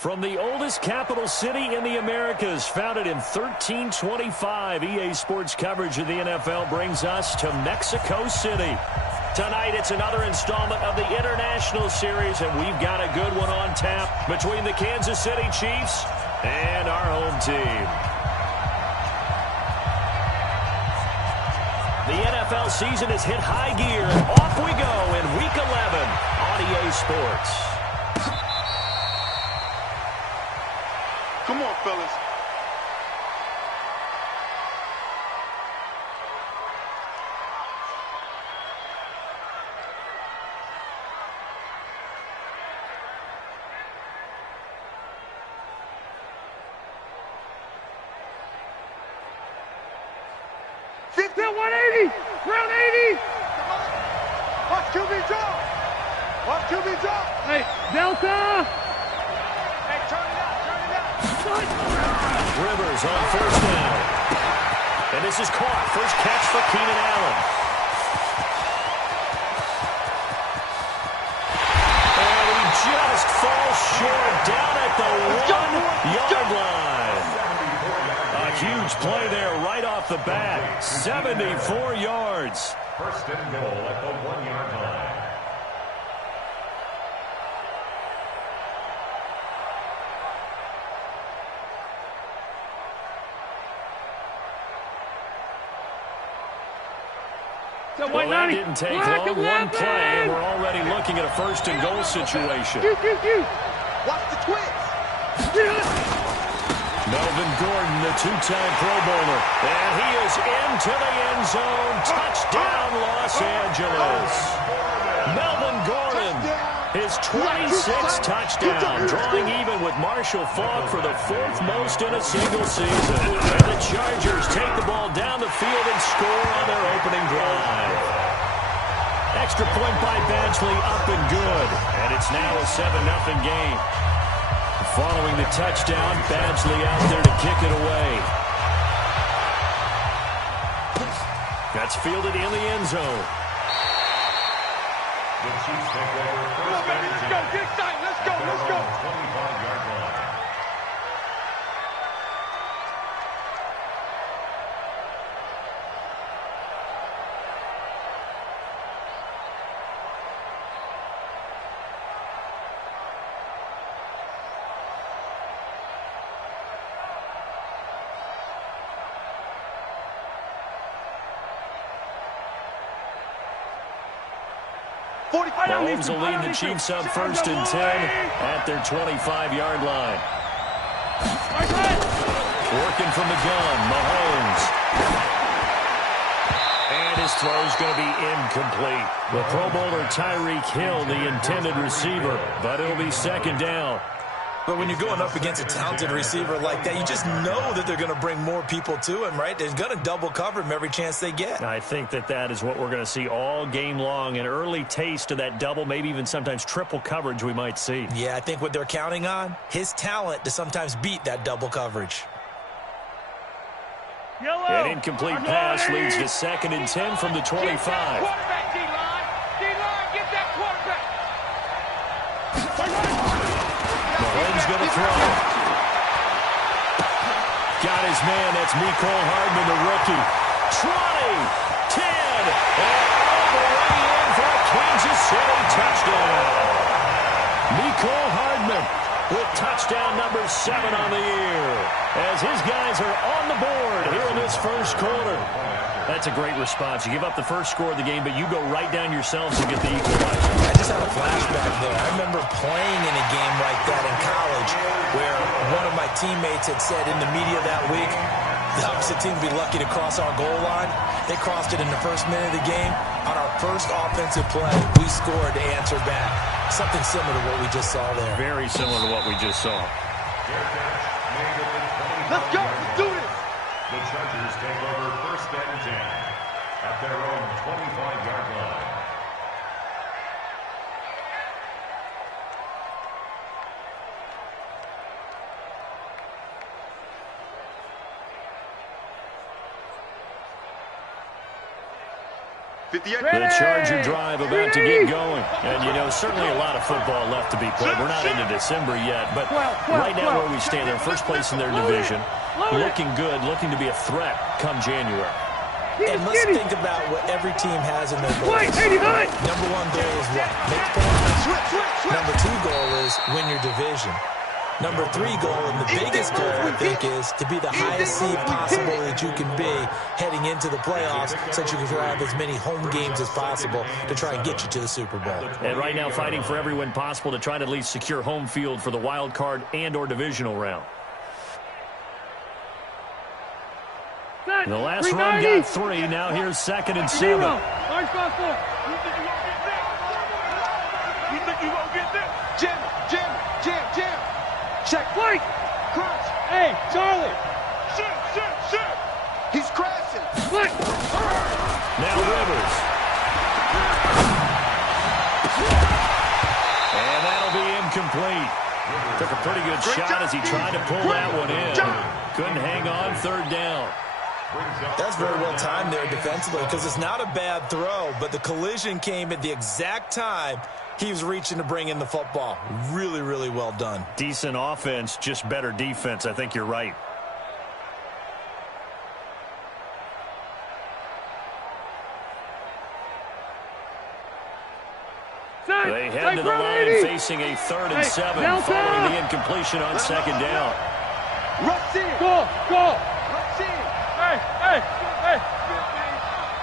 From the oldest capital city in the Americas, founded in 1325, EA Sports coverage of the NFL brings us to Mexico City. Tonight, it's another installment of the International Series, and we've got a good one on tap between the Kansas City Chiefs and our home team. The NFL season has hit high gear, and off we go in Week 11 on EA Sports. Come on, fellas. Down 180! Round 80! Watch QB drop! Watch QB drop! Hey, Delta! Hey, turn it out! Rivers on first down. And this is caught. First catch for Keenan Allen. And he just falls short down at the 1-yard line. A huge play there right off the bat. 74 yards. First and goal at the 1-yard line. Well, that didn't take long. One play, and we're already looking at a first and goal situation. Watch the twins. Melvin Gordon, the two-time Pro Bowler. And he is into the end zone. Touchdown, Los Angeles. Melvin Gordon, his 26th touchdown, drawing even with Marshall Faulk for the 4th most in a single season. And the Chargers take the ball down the field and score on their opening drive. Extra point by Badgley, up and good. And it's now a 7-0 game. Following the touchdown, Badgley out there to kick it away. That's fielded in the end zone. The Chiefs take over first. Come on, baby, let's go. Get excited. Let's go. Let's go. 25-yard line. Mahomes will lead the Chiefs up first and 10 at their 25-yard line. Working from the gun, Mahomes. And his throw's going to be incomplete. The Pro Bowler Tyreek Hill, the intended receiver, but it'll be second down. But when you're going up against a talented receiver like that, you just know that they're going to bring more people to him, right? They're going to double cover him every chance they get. I think that is what we're going to see all game long. An early taste of that double, maybe even sometimes triple coverage we might see. Yeah, I think what they're counting on, his talent to sometimes beat that double coverage. An incomplete pass leads to second and 10 from the 25. Quarterback, D-line. D-line, get that quarterback. Mahomes going to throw. Got his man. That's Mecole Hardman, the rookie. 20, 10, and all the way in for a Kansas City touchdown. Mecole Hardman with touchdown number 7 on the year, as his guys are on the board here in this first quarter. That's a great response. You give up the first score of the game, but you go right down yourselves and get the equalizer. I just had a flashback there. I remember playing in a game like that in college where one of my teammates had said in the media that week, the opposite team would be lucky to cross our goal line. They crossed it in the first minute of the game. On our first offensive play, we scored to answer back. Something similar to what we just saw there. Very similar to what we just saw. Let's go. Let's do this. The Chargers take over first and 10 at their own 25-yard line. The Charger drive about to get going. And, you know, certainly a lot of football left to be played. We're not into December yet, but right now where we stand, they're first place in their division. Looking good, looking to be a threat come January. And let's think about what every team has in their goals. Number one goal is what? Make the playoffs. Number two goal is win your division. Number three goal, and the biggest goal, I think, is to be the highest seed possible that you can be heading into the playoffs so that you can have as many home games as possible to try and get you to the Super Bowl. And right now fighting for every win possible to try to at least secure home field for the wild card and or divisional round. The last run got 3. Now here's 2nd and 7. You think you gonna get this? Jam. Check. Flank. Crunch. Hey, Charlie. Shit. He's crashing. Flank. Now Rivers. And that'll be incomplete. Took a pretty good shot as he tried to pull that one in. Couldn't hang on 3rd down. That's very well timed there defensively because it's not a bad throw, but the collision came at the exact time he was reaching to bring in the football. Really, really well done. Decent offense, just better defense. I think you're right. They head to the line facing a 3rd and 7 following the incompletion on 2nd down. Rush in. Go. Rush in. Hey.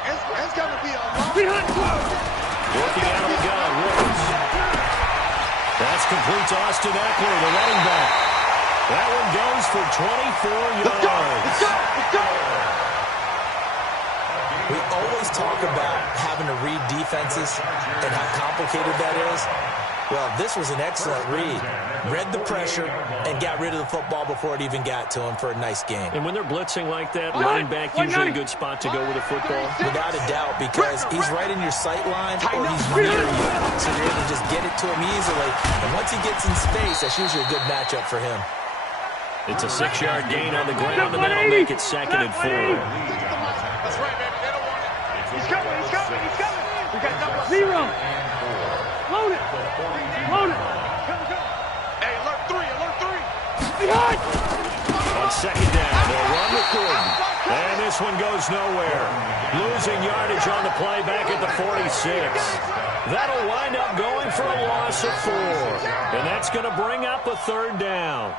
It's gonna be a long. Working out of the gun, Rivers. That's complete to Austin Eckler, the running back. That one goes for 24 yards. Let's go. We always talk about having to read defenses and how complicated that is. Well, this was an excellent read. Read the pressure and got rid of the football before it even got to him for a nice game. And when they're blitzing like that, running back usually a good spot to go with a football. Without a doubt, because he's right in your sight line or he's near you. So you're able to just get it to him easily. And once he gets in space, that's usually a good matchup for him. It's a 6-yard gain on the ground, and that'll make it 2nd and 4. That's right, baby. They don't want it. He's coming. We got double. 0. Load it. Hey, alert 3. On 2nd down, they'll run with Gordon. And this one goes nowhere. Losing yardage on the play back at the 46. That'll wind up going for a loss of 4. And that's going to bring up a 3rd down.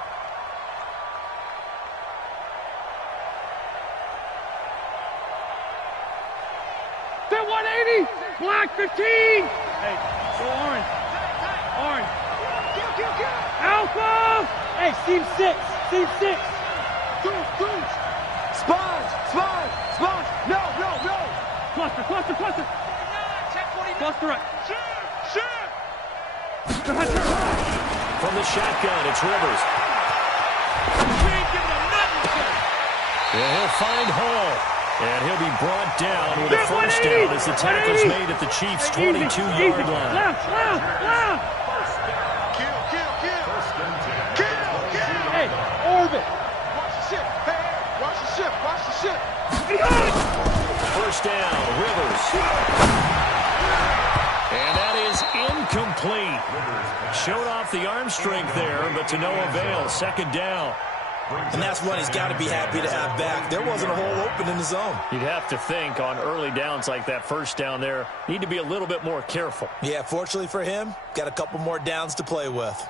They're 180. Black 15. Hey, go orange. Alpha. Hey, seam 6. Goose. Sponge. No. Cluster. Cluster right. Shit. From the shotgun, it's Rivers. And he'll find Hall. And he'll be brought down with a 1st down as the tackle's made at the Chiefs' 22-yard line. Left. Kill. Hey, orbit. Watch the ship. 1st down, Rivers. And that is incomplete. Showed off the arm strength there, but to no avail. 2nd down. And that's one he's got to be happy to have back. There wasn't a hole open in the zone. You'd have to think on early downs like that 1st down there, need to be a little bit more careful. Yeah, fortunately for him, got a couple more downs to play with.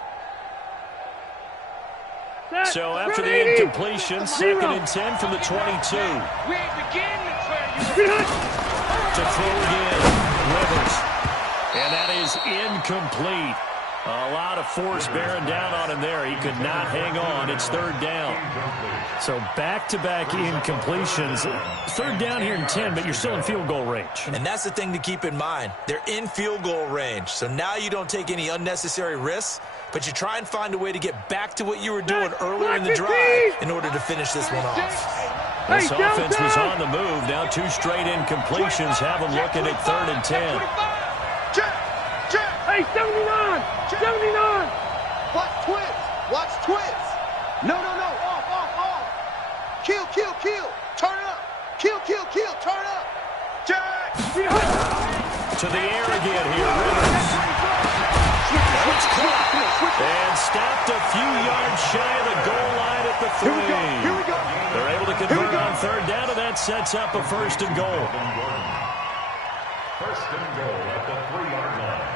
So after the incompletion, 2nd and 10 from the 22. We ain't beginning to try To throw again, Rivers. And that is incomplete. A lot of force bearing down on him there. He could not hang on. It's 3rd down. So back-to-back incompletions. 3rd down here in 10, but you're still in field goal range. And that's the thing to keep in mind. They're in field goal range. So now you don't take any unnecessary risks, but you try and find a way to get back to what you were doing earlier in the drive in order to finish this one off. This offense was on the move. Now 2 straight incompletions have them looking at 3rd and 10. Hey, 79. Watch twins. No. Off. Kill. Turn up. Kill. Turn up. Jack. To the air again here, Rivers. It's caught and stopped a few yards shy of the goal line at the 3. Here we go. They're able to convert on third down, and that sets up a first and goal. First and goal at the 3-yard line.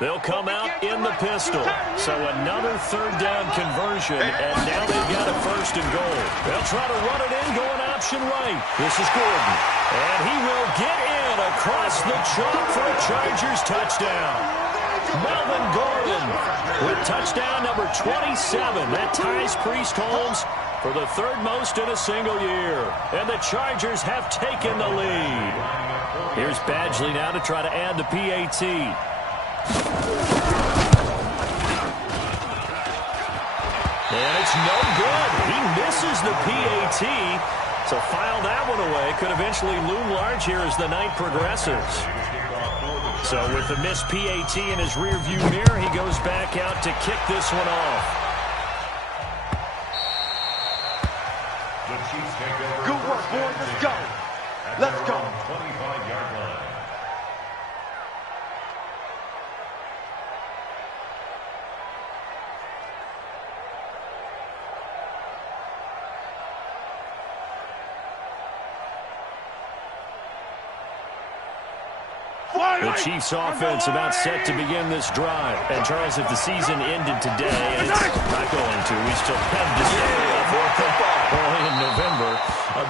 They'll come out in the pistol. So another third down conversion, and now they've got a first and goal. They'll try to run it in, going option right. This is Gordon. And he will get in across the chalk for a Chargers touchdown. Melvin Gordon with touchdown number 27. That ties Priest Holmes for the third most in a single year. And the Chargers have taken the lead. Here's Badgley now to try to add the PAT. And it's no good. He misses the PAT. So file that one away. Could eventually loom large here as the night progresses. So with the missed PAT in his rearview mirror, he goes back out to kick this one off. Good work, boys. Let's go. Let's go. 25-yard line. The Chiefs offense about set to begin this drive. And Charles, if the season ended today, and it's not going to, we still have to stay early in November,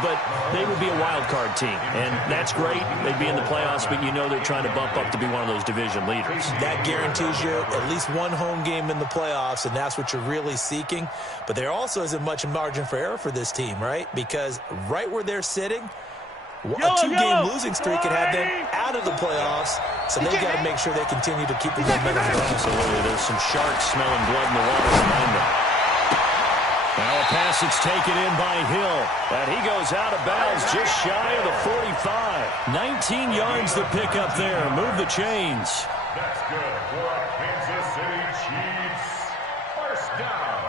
but they would be a wild card team. And that's great. They'd be in the playoffs, but you know they're trying to bump up to be one of those division leaders. That guarantees you at least one home game in the playoffs, and that's what you're really seeking. But there also isn't much margin for error for this team, right? Because right where they're sitting, a two-game losing streak could have them out of the playoffs, so they've got to make sure they continue to keep the momentum going. Absolutely. There's some sharks smelling blood in the water behind them. Now a pass that's taken in by Hill, and he goes out of bounds just shy of the 45. 19 yards the pickup there. Move the chains. That's good for Kansas City Chiefs. First down.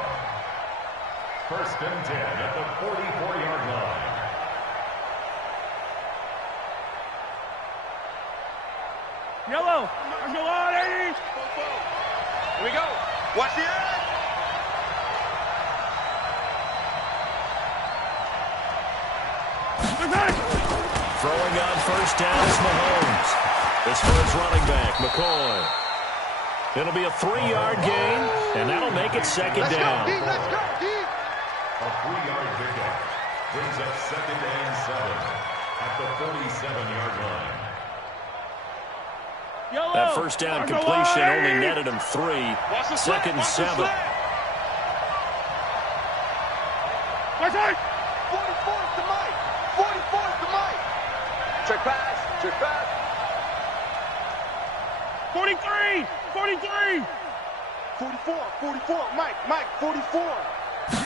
First and 10 at the 44-yard line. Yellow. Let's go on, 80. Here we go. Watch the end. Throwing on first down is Mahomes. This for his running back, McCoy. It'll be a 3-yard gain, and that'll make it second down. Let's go, D. A 3-yard pickup brings up second and 7 at the 47-yard line. Yellow. That first down completion only netted him 3. Second and 7. Watch it. 44 is the mic. 44 is the mic. Check pass. Check pass. 43. 43. 44. 44. Mike. 44.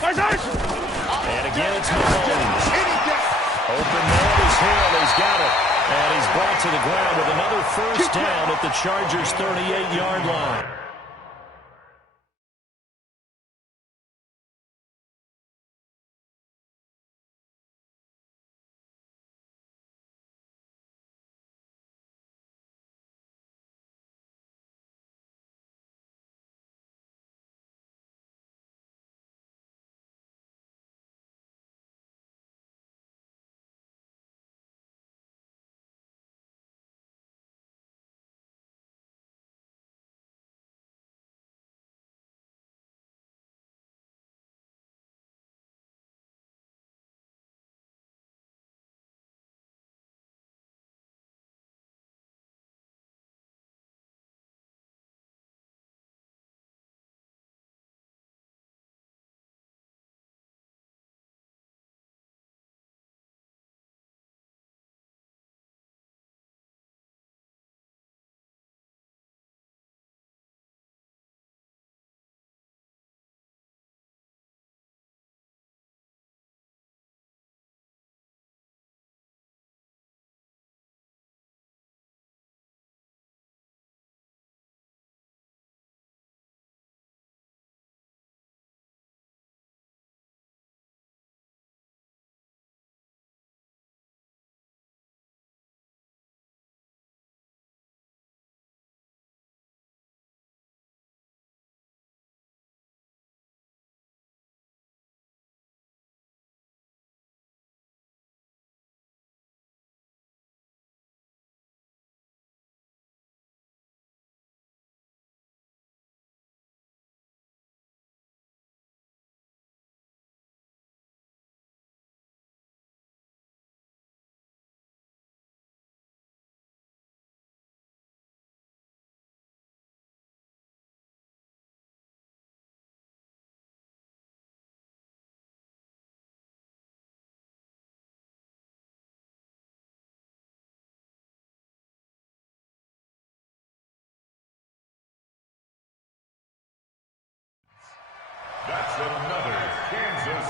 Watch it. And again, it's Mahomes. Open man is Hill. He's got it. And he's brought to the ground with another first down at the Chargers' 38-yard line.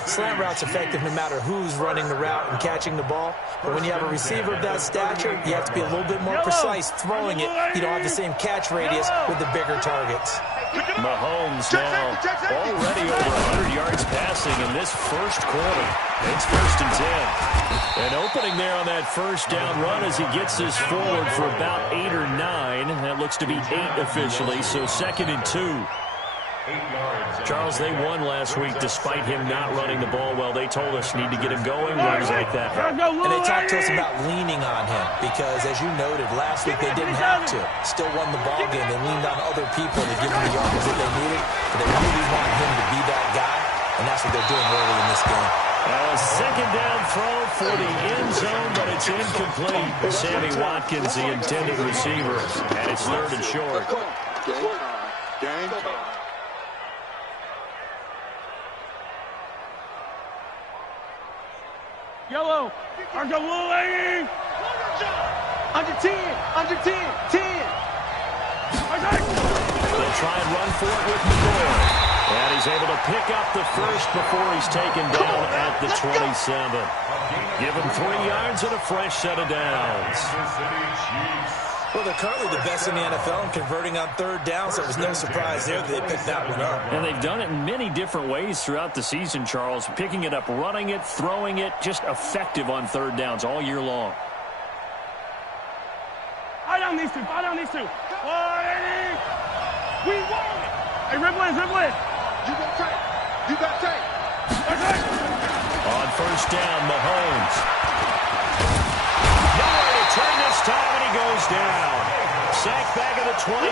Slant route's effective no matter who's running the route and catching the ball. But when you have a receiver of that stature, you have to be a little bit more precise throwing it. You don't have the same catch radius with the bigger targets. Mahomes now already over 100 yards passing in this first quarter. It's 1st and 10. An opening there on that first down run as he gets this forward for about 8 or 9. That looks to be 8 officially, so 2nd and 2. Charles, they won last week despite him not running the ball well. They told us need to get him going. Runs like that. And they talked to us about leaning on him because, as you noted, last week they didn't have to. Still won the ball game. They leaned on other people to give them the yards that they needed. But they really want him to be that guy, and that's what they're doing early in this game. A 2nd down throw for the end zone, but it's incomplete. Sammy Watkins, the intended receiver, and it's 3rd and short. Game time. Yellow. Under little lady. Under 10. Under 10. 10. They'll try and run for it with McCoy. And he's able to pick up the first before he's taken down at the 27. Give him 3 yards and a fresh set of downs. Well, they're currently the best in the NFL in converting on 3rd down, so it was no surprise there that they picked that one up. And they've done it in many different ways throughout the season, Charles. Picking it up, running it, throwing it, just effective on 3rd downs all year long. I don't need to. I don't need to. We won it. Hey, Riblin. You got tape. You got tape. On 1st down, Mahomes. Nowhere to turn this time, and he goes down. Sack back at the 29.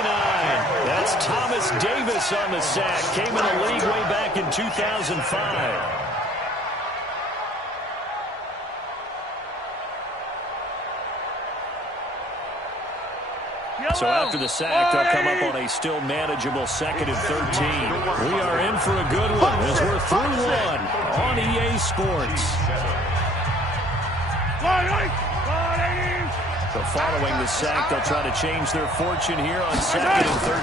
That's Thomas Davis on the sack. Came in the league way back in 2005. So after the sack, they'll come up on a still manageable 2nd and 13. We are in for a good one as we're through one on EA Sports. So following the sack, they'll try to change their fortune here on 2nd and 13.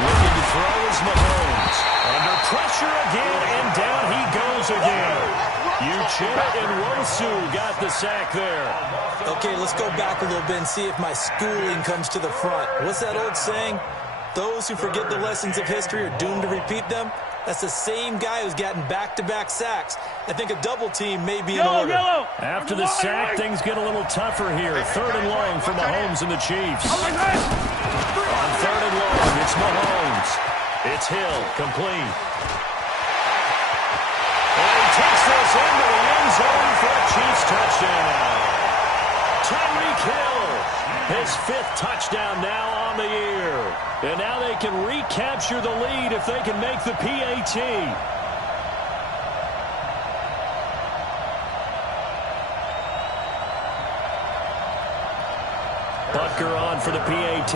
Looking to throw is Mahomes. Under pressure again, and down he goes again. Uchenna and Wosu got the sack there. Okay, let's go back a little bit and see if my schooling comes to the front. What's that old saying? Those who forget the lessons of history are doomed to repeat them. That's the same guy who's gotten back-to-back sacks. I think a double team may be in order. After the sack, things get a little tougher here. 3rd and long for Mahomes and the Chiefs. On 3rd and long, it's Mahomes. It's Hill, complete. And he takes this into the end zone for a Chiefs touchdown. Tyreek Hill, his 5th touchdown now on the year. And now they can recapture the lead if they can make the PAT. Butker on for the PAT.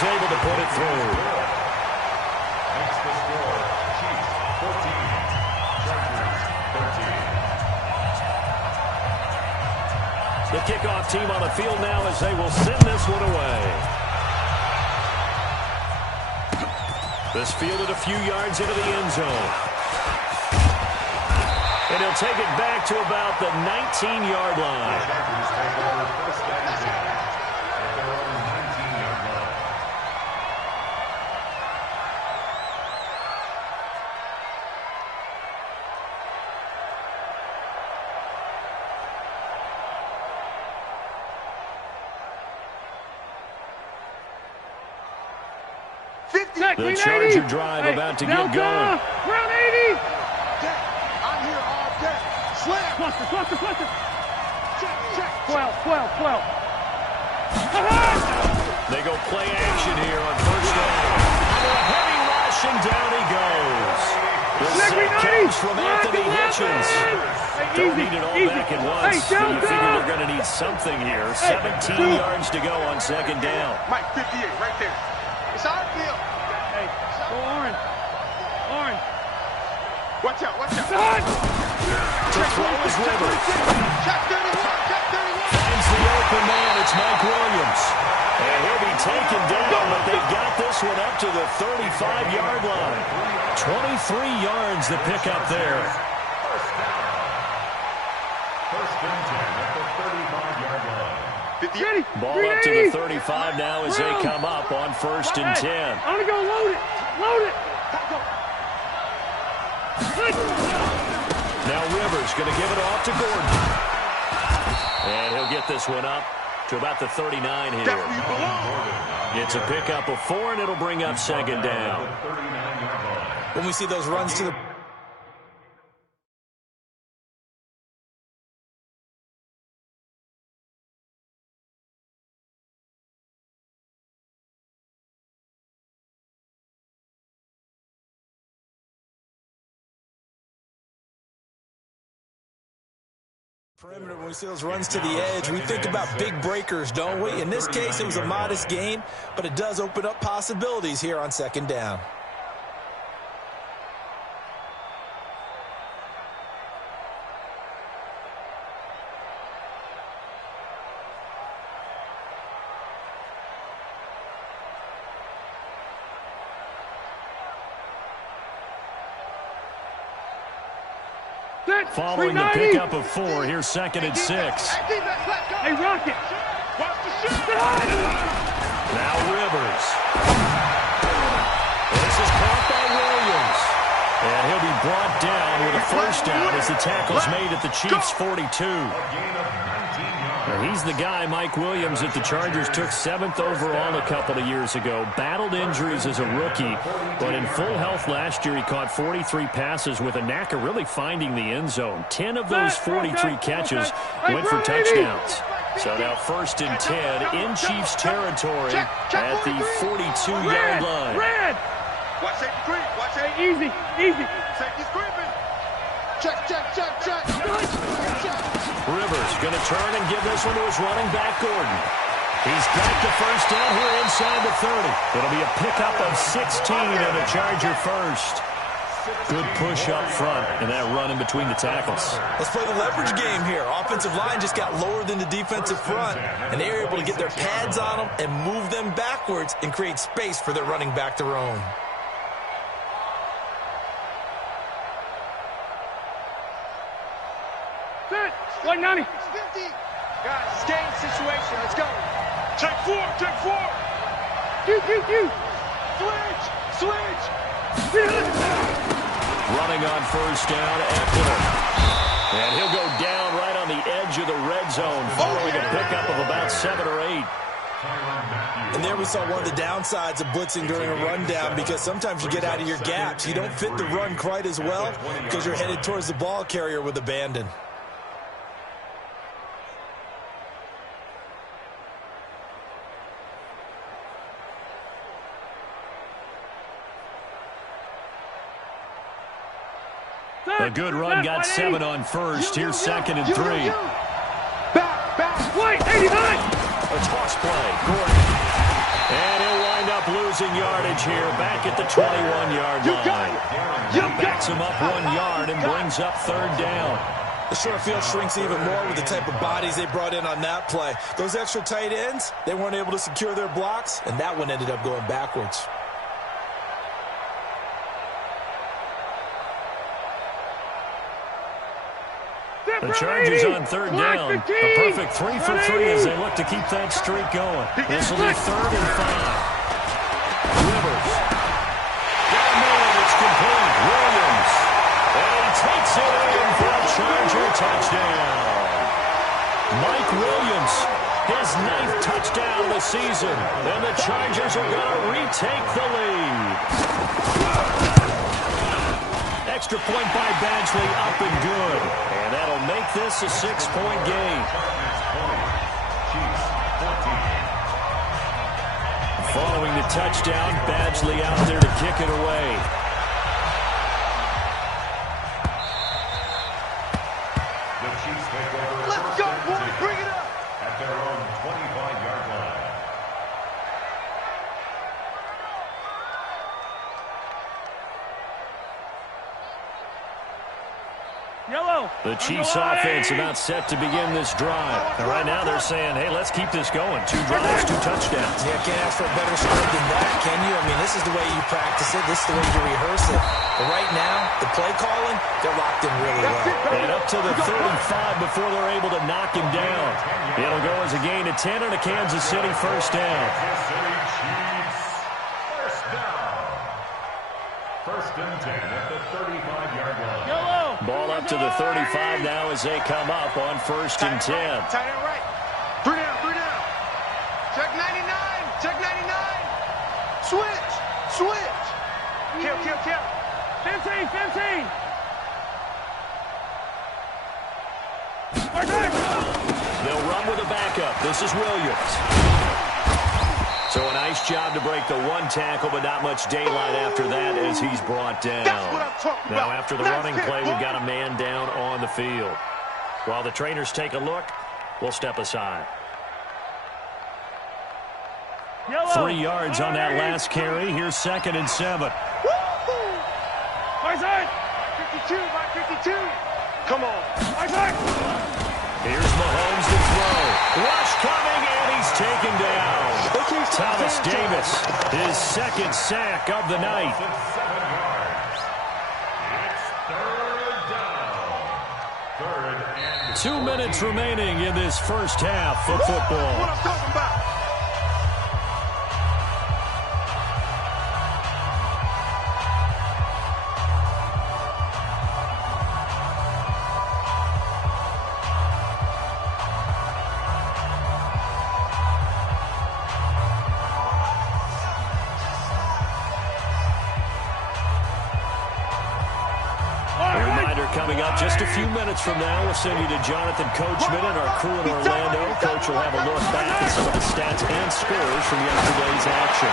Able to put it through. That's the score. Chiefs 14, Chargers 13. The kickoff team on the field now as they will send this one away. This fielded a few yards into the end zone. And he'll take it back to about the 19-yard line. Chargers take over 1st and 10 at their own 19-yard line. The Charger drive about to get going. Round 80. I'm here all day. Slam. Cluster. Check. 12. They go play action here on 1st down. Under a heavy rush, and down he goes. The sack comes from Anthony Hitchens. Don't need it all back at once. But you figure they're going to need something here. 17 yards to go on 2nd down. Mike, 58, right there. It's our field. Hey, go Orange. Watch out. To throw is Rivers. this one up to the 35-yard line. 23 yards the pickup there. First down. First and 10 at the 35-yard line. Ball up to the 35 now as they come up on first and 10. I'm going to go load it. Load it. Now Rivers going to give it off to Gordon. And he'll get this one up to about the 39 here. It's a pickup of 4, and it'll bring up second down. When we see those runs to the... perimeter, when we see those runs to the edge, we think about big breakers, don't we? In this case, it was a modest gain, but it does open up possibilities here on second down. Following the pickup of 4, here's second and 6. Hey, Rocket. Now Rivers. This is caught by Williams. And he'll be brought down with a first down as the tackle's made at the Chiefs' 42. He's the guy, Mike Williams, that the Chargers took 7th overall a couple of years ago. Battled injuries as a rookie, but in full health last year, he caught 43 passes with a knack of really finding the end zone. 10 of those 43 catches went for touchdowns. So now first and 10 in Chiefs territory at the 42-yard line. Red! Watch safety creep. Watch it. Easy, easy. Safety's creeping. Check. Rivers going to turn and give this one to his running back, Gordon. He's got the first down here inside the 30. It'll be a pickup of 16 and a Charger first. Good push up front and that run in between the tackles. Let's play the leverage game here. Offensive line just got lower than the defensive front, and they were able to get their pads on them and move them backwards and create space for their running back to roam. Set. 190. Guys, game situation. Let's go. Check 4. Q. Switch. Running on first down, Eckler. And he'll go down right on the edge of the red zone following a pickup of about 7 or 8. And there we saw one of the downsides of blitzing during a rundown, because sometimes you get out of your gaps. You don't fit the run quite as well because you're headed towards the ball carrier with abandon. A good run got 7 on first. Here's second and 3. Back. Wait, 89. A toss play, Gordon. And he'll wind up losing yardage here back at the 21-yard line. Backs him up 1 yard and brings up third down. The short field shrinks even more with the type of bodies they brought in on that play. Those extra tight ends, they weren't able to secure their blocks, and that one ended up going backwards. The Chargers on third down. A perfect 3 for 3 as they look to keep that streak going. This will be 3rd and 5. Rivers. Down there, it's complete. Williams. And he takes it in for a Charger touchdown. Mike Williams, his 9th touchdown of the season. And the Chargers are going to retake the lead. Extra point by Badgley, up and good. And that'll make this a 6-point game. Following the touchdown, Badgley out there to kick it away. Let's go, boys. Bring it up. At their own 25-yard line. Yellow. The The Chiefs offense about set to begin this drive. And right now they're saying, hey, let's keep this going. 2 drives, 2 touchdowns. Yeah, can't ask for a better start than that, can you? I mean, this is the way you practice it. This is the way you rehearse it. But right now, the play calling, they're locked in really well. And up to the 35 before they're able to knock him down. It'll go as a gain of 10 and a Kansas City first down. First and 10 at the 35-yard line. Ball up to the 35 now as they come up on first and 10. Tight end right. 3 down, 3 down. Check 99. Check 99. Switch. Switch. Kill, kill, kill. 15, 15. They'll run with a backup. This is Williams. So a nice job to break the 1 tackle, but not much daylight after that as he's brought down. That's what I'm talking Now about. after the running play, we've got a man down on the field. While the trainers take a look, we'll step aside. 3 yards on that last carry. Here's 2nd and 7. 52, by 52. Come on. Here's Mahomes to throw. Rush coming, and he's taken down. Thomas Davis, his 2nd sack of the night. 7 yards. It's 3rd down. 3rd and 2 minutes remaining in this first half of What football. I'm talking about. Coming up just a few minutes from now, we'll send you to Jonathan Coachman and our crew in Orlando. Coach will have a look back at some of the stats and scores from yesterday's action.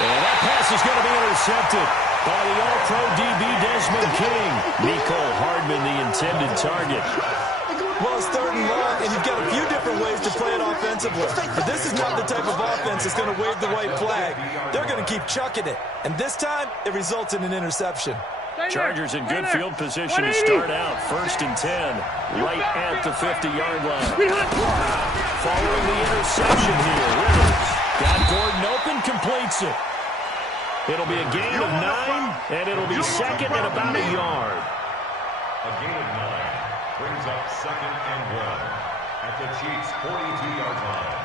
And that pass is going to be intercepted by the All-Pro DB Desmond King. Nicole Hardman, the intended target. Well, it's 3rd and long, and you've got a few different ways to play it offensively. But this is not the type of offense that's going to wave the white flag. They're going to keep chucking it. And this time, it results in an interception. Chargers in good field position to start out. 1st and 10, right at the 50-yard line. Following the interception here, Rivers got Gordon open, completes it. It'll be a gain of 9, and it'll be 2nd and about a yard. a gain of 9 brings up 2nd and 1 at the Chiefs' 42-yard line.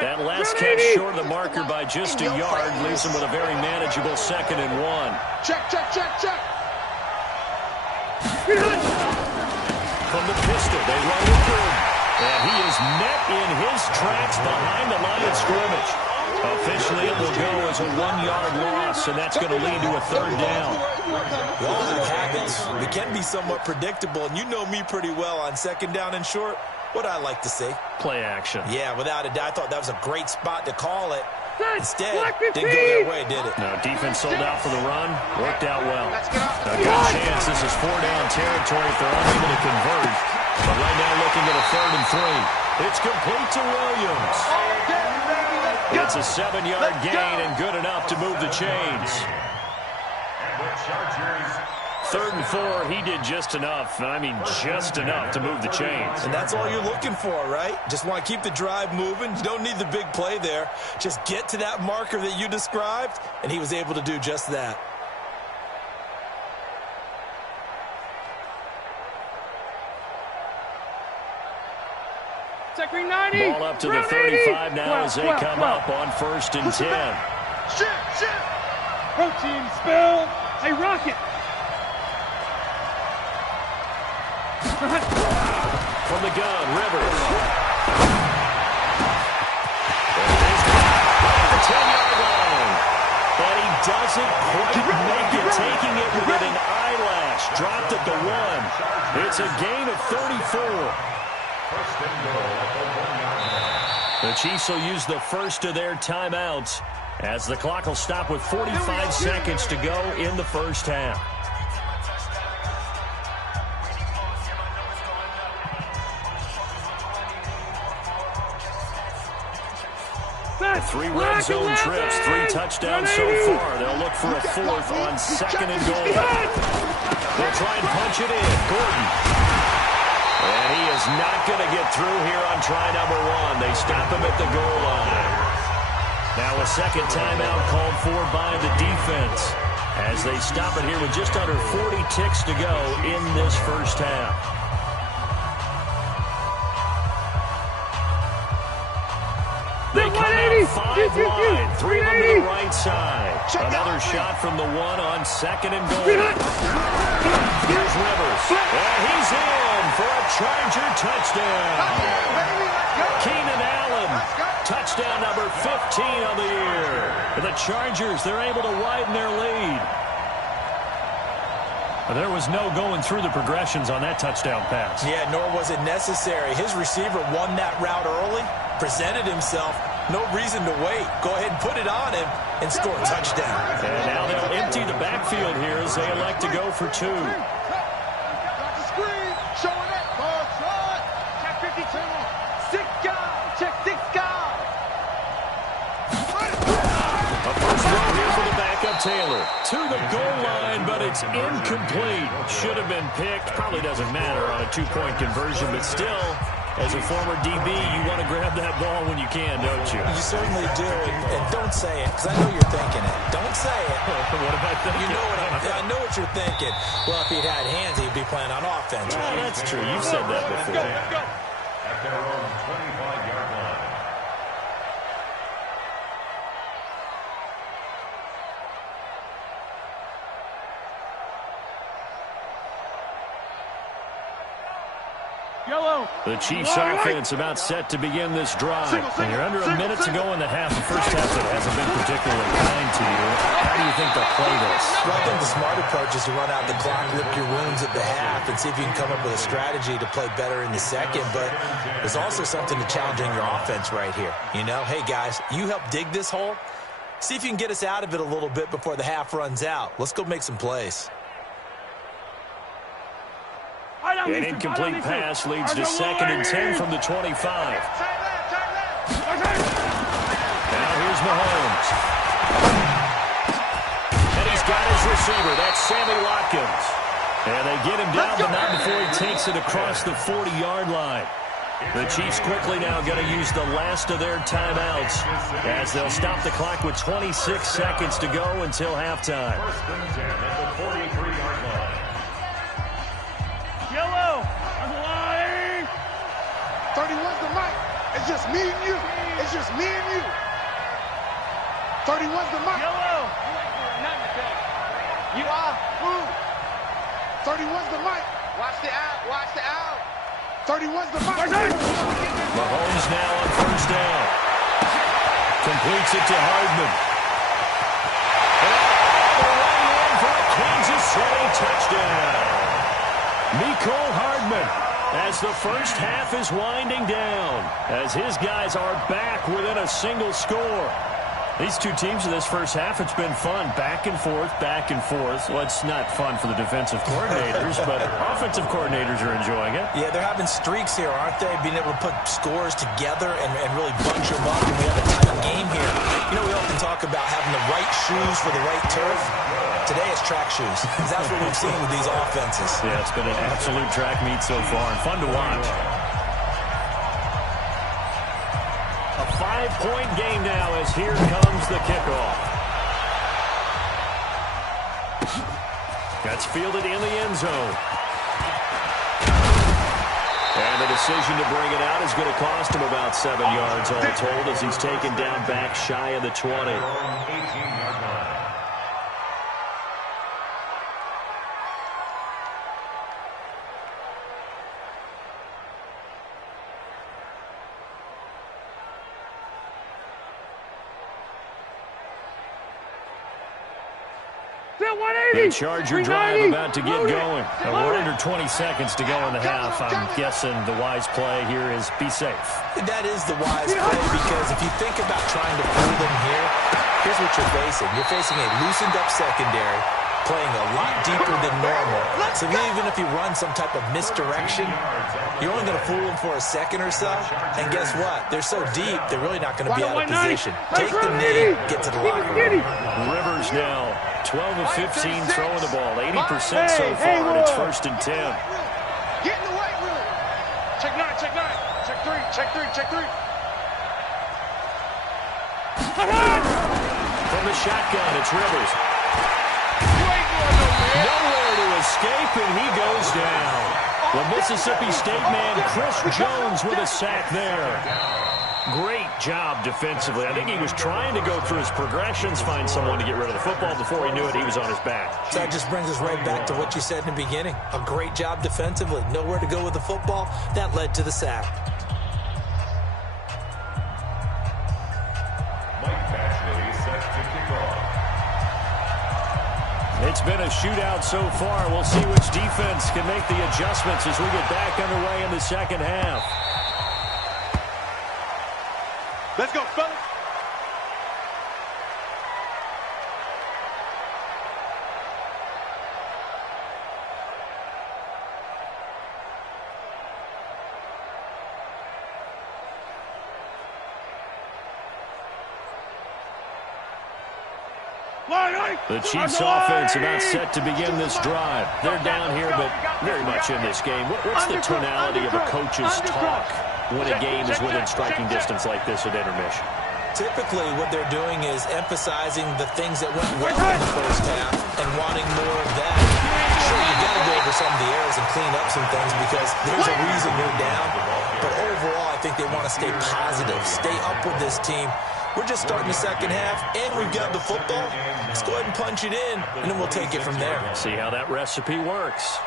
That last catch short of the marker by just a yard leaves him with a very manageable 2nd and 1. Check, check, check, check. From the pistol, they run with Gordon. And he is met in his tracks behind the line of scrimmage. Officially, it will go as a 1-yard loss, and that's going to lead to a 3rd down. We all have habits. We can be somewhat predictable, and you know me pretty well on 2nd down and short. What I like to say. Play action. Yeah, without a doubt, I thought that was a great spot to call it. Instead, didn't go that way, did it? No, defense sold out for the run. Worked out well. Let's get off A good chance this is 4-down territory if they're unable to convert. But right now looking at a 3rd and 3. It's complete to Williams. It's a 7-yard gain and good enough to move the chains. And the Chargers 3rd and 4, he did just enough. I mean, just enough to move the chains. And that's all you're looking for, right? Just want to keep the drive moving. You don't need the big play there. Just get to that marker that you described, and he was able to do just that. Second 90. Ball up to the 35 now as they come up on 1st and 10. Shit, shit. Protein spill. Hey, Rocket. From the gun, Rivers. The 10-yard line. And he doesn't quite make it, taking it within an eyelash. Dropped at the 1. It's a gain of 34. first and goal at the 1-yard line. The Chiefs will use the first of their timeouts as the clock will stop with 45 seconds to go in the first half. 3 red zone trips, 3 touchdowns so far. They'll look for a 4th on 2nd and goal. They'll try and punch it in. Gordon. And he is not going to get through here on try number 1. They stop him at the goal line. Now a second timeout called for by the defense as they stop it here with just under 40 ticks to go in this first half. They come out 5 wide, 3 of them to the right side. Another shot from the 1 on 2nd and goal. Here's Rivers. And he's in for a Charger touchdown. Keenan Allen, touchdown number 15 on the year. And the Chargers, they're able to widen their lead. There was no going through the progressions on that touchdown pass. Yeah, nor was it necessary. His receiver won that route early, presented himself. No reason to wait. Go ahead and put it on him and score a touchdown. And now they'll empty the backfield here as they elect to go for 2. A first throw here for the backup Taylor. To the goal line, but it's incomplete. Should have been picked. Probably doesn't matter on a 2-point conversion, but still, as a former DB, you want to grab that ball when you can, don't you? You certainly do, and don't say it, because I know you're thinking it. Don't say it. What am I thinking? You know I know what you're thinking. Well, if he'd had hands, he'd be playing on offense. Well, that's true. You've said that before. At their own 25-yard line. Yellow. The Chiefs offense about set to begin this drive. And you're under a minute to go in the half. The first half that hasn't been particularly kind to you. How do you think they'll play this? Well, I think the smart approach is to run out the clock, lick your wounds at the half, and see if you can come up with a strategy to play better in the second. But there's also something to challenging your offense right here. You know, hey, guys, you help dig this hole. See if you can get us out of it a little bit before the half runs out. Let's go make some plays. An incomplete pass leads to 2nd and 10 from the 25. Now here's Mahomes. And he's got his receiver. That's Sammy Watkins. And they get him down, but not before he takes it across the 40-yard line. The Chiefs quickly now going to use the last of their timeouts as they'll stop the clock with 26 seconds to go until halftime. 1st and 10 at the 43-yard line. Yellow. 31's the mic. It's just me and you. It's just me and you. 31's the mic. Yellow. You are who? 31's the mic. Watch the out. Watch the out. 31's the mic. Mahomes now on first down. Completes it to Hardman. Running in for a Kansas City touchdown. Mecole Hardman, as the first half is winding down, as his guys are back within a single score. These two teams in this first half, it's been fun. Back and forth, back and forth. Well, it's not fun for the defensive coordinators, but offensive coordinators are enjoying it. Yeah, they're having streaks here, aren't they? Being able to put scores together and really bunch them up, and we have a tight game here. You know, we often talk about having the right shoes for the right turf. Today it's track shoes, because that's what we've seen with these offenses. Yeah, it's been an absolute track meet so far, and fun to watch. A 5-point game now as here comes the kickoff. That's fielded in the end zone. And the decision to bring it out is going to cost him about 7 yards all told as he's taken down back shy of the 20. The Charger drive about to get going. We're under 20 seconds to go in the half. I'm guessing the wise play here is be safe. That is the wise play, because if you think about trying to pull them here, here's what you're facing. You're facing a loosened up secondary, playing a lot deeper than normal. So even if you run some type of misdirection, you're only going to fool them for a second or so. And guess what? They're so deep, they're really not going to be out of position. Take the knee, get to the locker room. Rivers now 12 of 15 throwing the ball, 80% so far, and it's 1st and 10. Get in the weight room. Check 9, check 9. Check 3, check 3, check 3. From the shotgun, it's Rivers. Nowhere to escape, and he goes down. The Mississippi State man, Chris Jones, with a sack there. Great job defensively. I think he was trying to go through his progressions, find someone to get rid of the football. Before he knew it, he was on his back. So that just brings us right back to what you said in the beginning. A great job defensively. Nowhere to go with the football. That led to the sack. It's been a shootout so far. We'll see which defense can make the adjustments as we get back underway in the second half. Let's go, fellas. The Chiefs' offense about set to begin this drive. They're down here, but very much in this game. What's the tonality of a coach's talk when a game is within striking distance like this at intermission? Typically, what they're doing is emphasizing the things that went well in the first half and wanting more of that. Sure, you got to go over some of the errors and clean up some things because there's a reason you're down. But overall, I think they want to stay positive, stay up with this team. We're just starting the second half, and we've got the football. Let's go ahead and punch it in, and then we'll take it from there. See how that recipe works.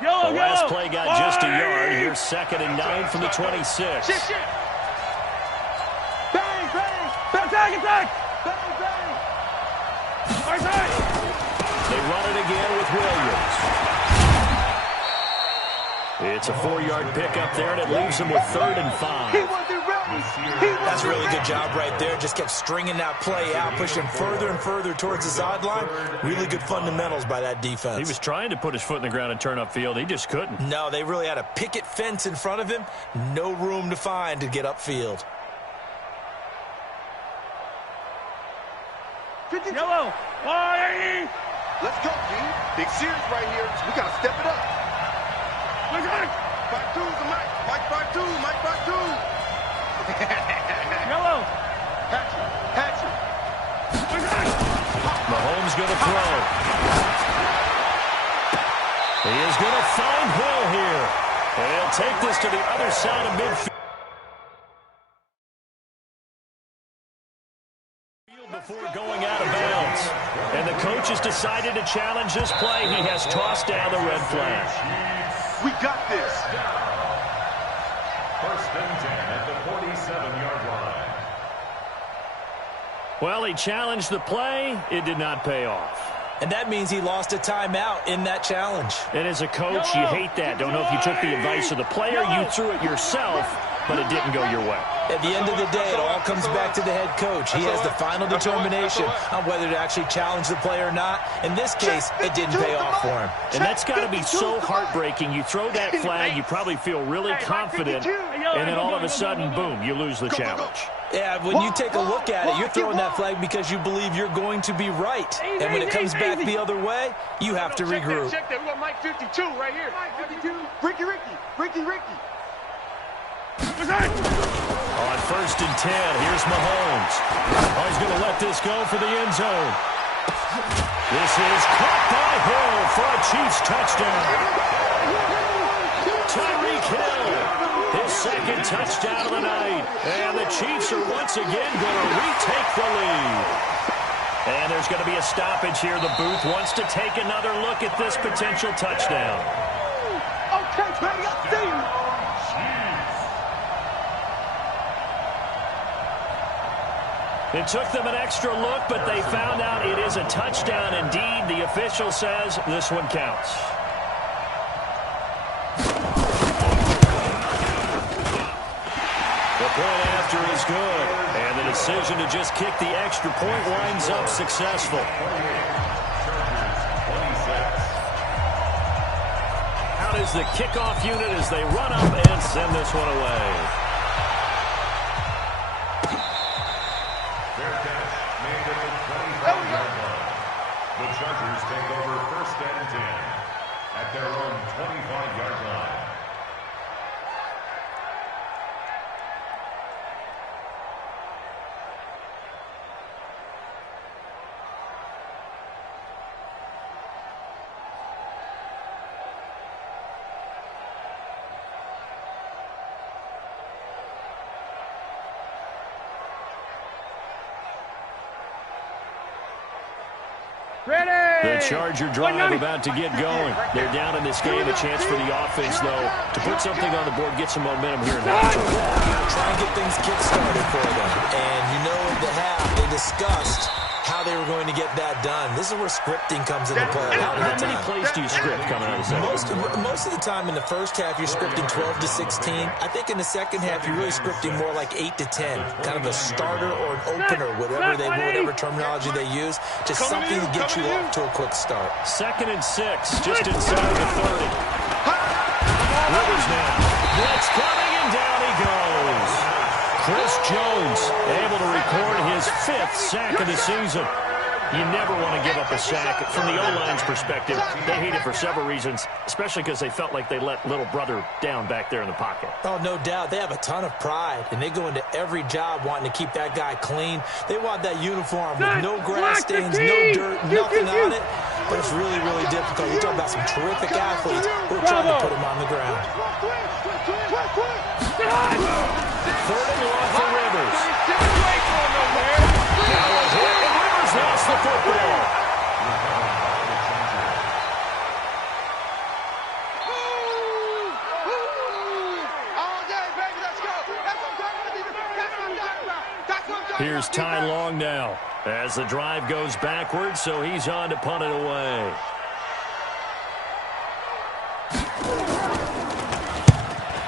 The last play got just a yard. Here's 2nd and 9 from the 26. Shit. Bang, bang. Attack. Bang, bang. They run it again with Williams. It's a 4-yard pickup there, and it leaves them with 3rd and 5. He wasn't ready. That's a really good job right there. Just kept stringing that play out, pushing further and further towards the sideline. Really good fundamentals by that defense. He was trying to put his foot in the ground and turn upfield. He just couldn't. No, they really had a picket fence in front of him. No room to find to get upfield. Yellow. 180. Let's go, G. Big series right here. We got to step it up. Look at it. 5-2's the Mike. Mike 5-2. Mike 5-2. Yellow. Hatchet. Look at it. Mahomes going to throw. He is going to find Hill here. And he'll take this to the other side of midfield. Before going out of bounds. And the coach has decided to challenge this play. He has tossed down the red flag. We got this. 1st and 10 at the 47-yard line. Well, he challenged the play. It did not pay off. And that means he lost a timeout in that challenge. And as a coach, you hate that. Don't know if you took the advice of the player. You threw it yourself, but it didn't go your way. At the end of the day, it all comes back to the head coach. He has the final determination on whether to actually challenge the play or not. In this case, it didn't pay off for him. And that's got to be so heartbreaking. You throw that flag, you probably feel really confident, and then all of a sudden, boom, you lose the challenge. Yeah, when you take a look at it, you're throwing that flag because you believe you're going to be right. And when it comes back the other way, you have to regroup. Check that. We got Mike 52 right here. Mike 52. Ricky. On 1st and 10, here's Mahomes. Oh, he's going to let this go for the end zone. This is caught by Hill for a Chiefs touchdown. Tyreek Hill, his 2nd touchdown of the night. And the Chiefs are once again going to retake the lead. And there's going to be a stoppage here. The booth wants to take another look at this potential touchdown. Okay, baby, I see you. It took them an extra look, but they found out it is a touchdown indeed. The official says this one counts. The point good. And the decision to just kick the extra point winds up successful. Out is the kickoff unit as they run up and send this one away. Fair catch made at the 25-yard line. The Chargers take over 1st and 10 at their own 25-yard line. The Charger drive about to get going. They're down in this game. A chance for the offense, though, to put something on the board, get some momentum here in halftime. Try and get things kick-started for them. And you know at the half, they discussed how they were going to get that done. This is where scripting comes into play. How many plays do you script coming out of the second? Most of the time in the first half, you're scripting 12 to 16. I think in the second half, you're really scripting more like 8 to 10. Kind of a starter or an opener, whatever terminology they use. Just something to get you off to a quick start. 2nd and 6, just inside the 30. Rivers now. Blitz coming, and down he goes. Chris Jones able to record his 5th sack of the season. You never want to give up a sack. From the O-line's perspective, they hate it for several reasons, especially because they felt like they let little brother down back there in the pocket. Oh, no doubt. They have a ton of pride, and they go into every job wanting to keep that guy clean. They want that uniform with no grass stains, no dirt, nothing on it. But it's really, really difficult. You talk about some terrific athletes. We're trying to put them on the ground. 3rd and long for Rivers. Now a hit, and Rivers lost the football. Here's Ty Long now as the drive goes backwards, so he's on to punt it away.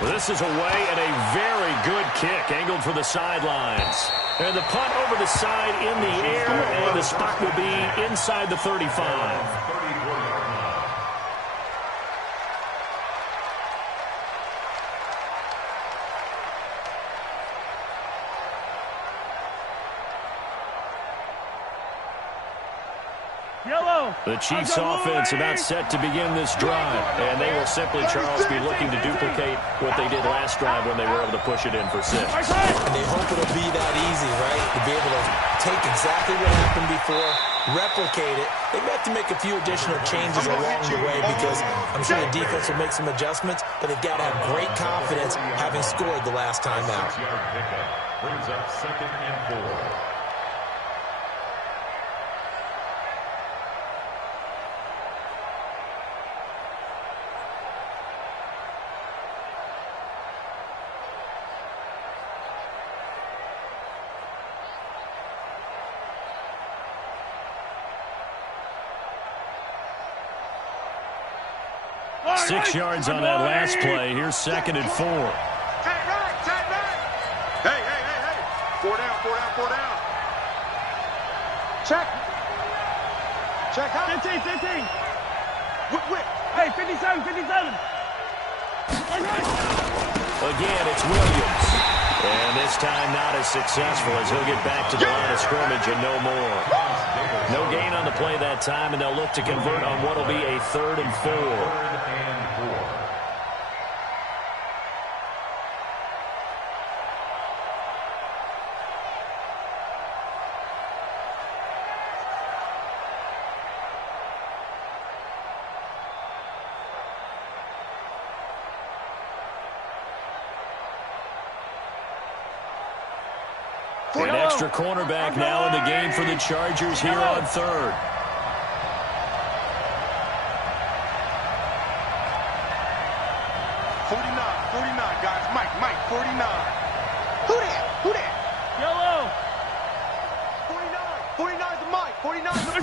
Well, this is away and a very good kick, angled for the sidelines. And the punt over the side in the air, and the spot will be inside the 35. The Chiefs offense about set to begin this drive, and they will simply, Charles, be looking to duplicate what they did last drive when they were able to push it in for 6. And they hope it'll be that easy, right? To be able to take exactly what happened before, replicate it. They may have to make a few additional changes along the way because I'm sure the defense will make some adjustments, but they've got to have great confidence having scored the last time out. Brings up 2nd and 4. Six yards on that last play. Here's 2nd and 4. Tight right, tight right. Hey. 4 down. Check. Out. 15. Whip. Hey, 57. Again, it's Williams. And this time not as successful as he'll get back to the line of scrimmage and no more. No gain on the play that time, and they'll look to convert on what will be a 3rd and 4. An extra cornerback now in the game for the Chargers here on 3rd. Guys. Mike, 49. Who that? Yellow. 49's the Mike. 49's the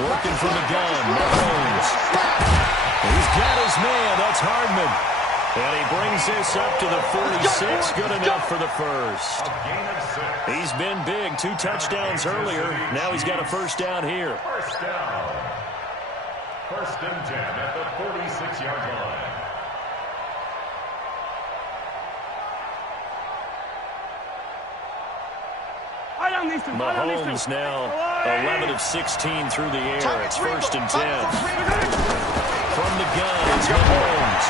Working from the gun, Mahomes. He's got his man. That's Hardman. And he brings this up to the 46. Good enough for the first. He's been big. 2 touchdowns earlier. Now he's got a first down here. First down. First and 10 at the 46-yard line. Mahomes now 11 of 16 through the air. It's first and 10. From the gun, it's Mahomes.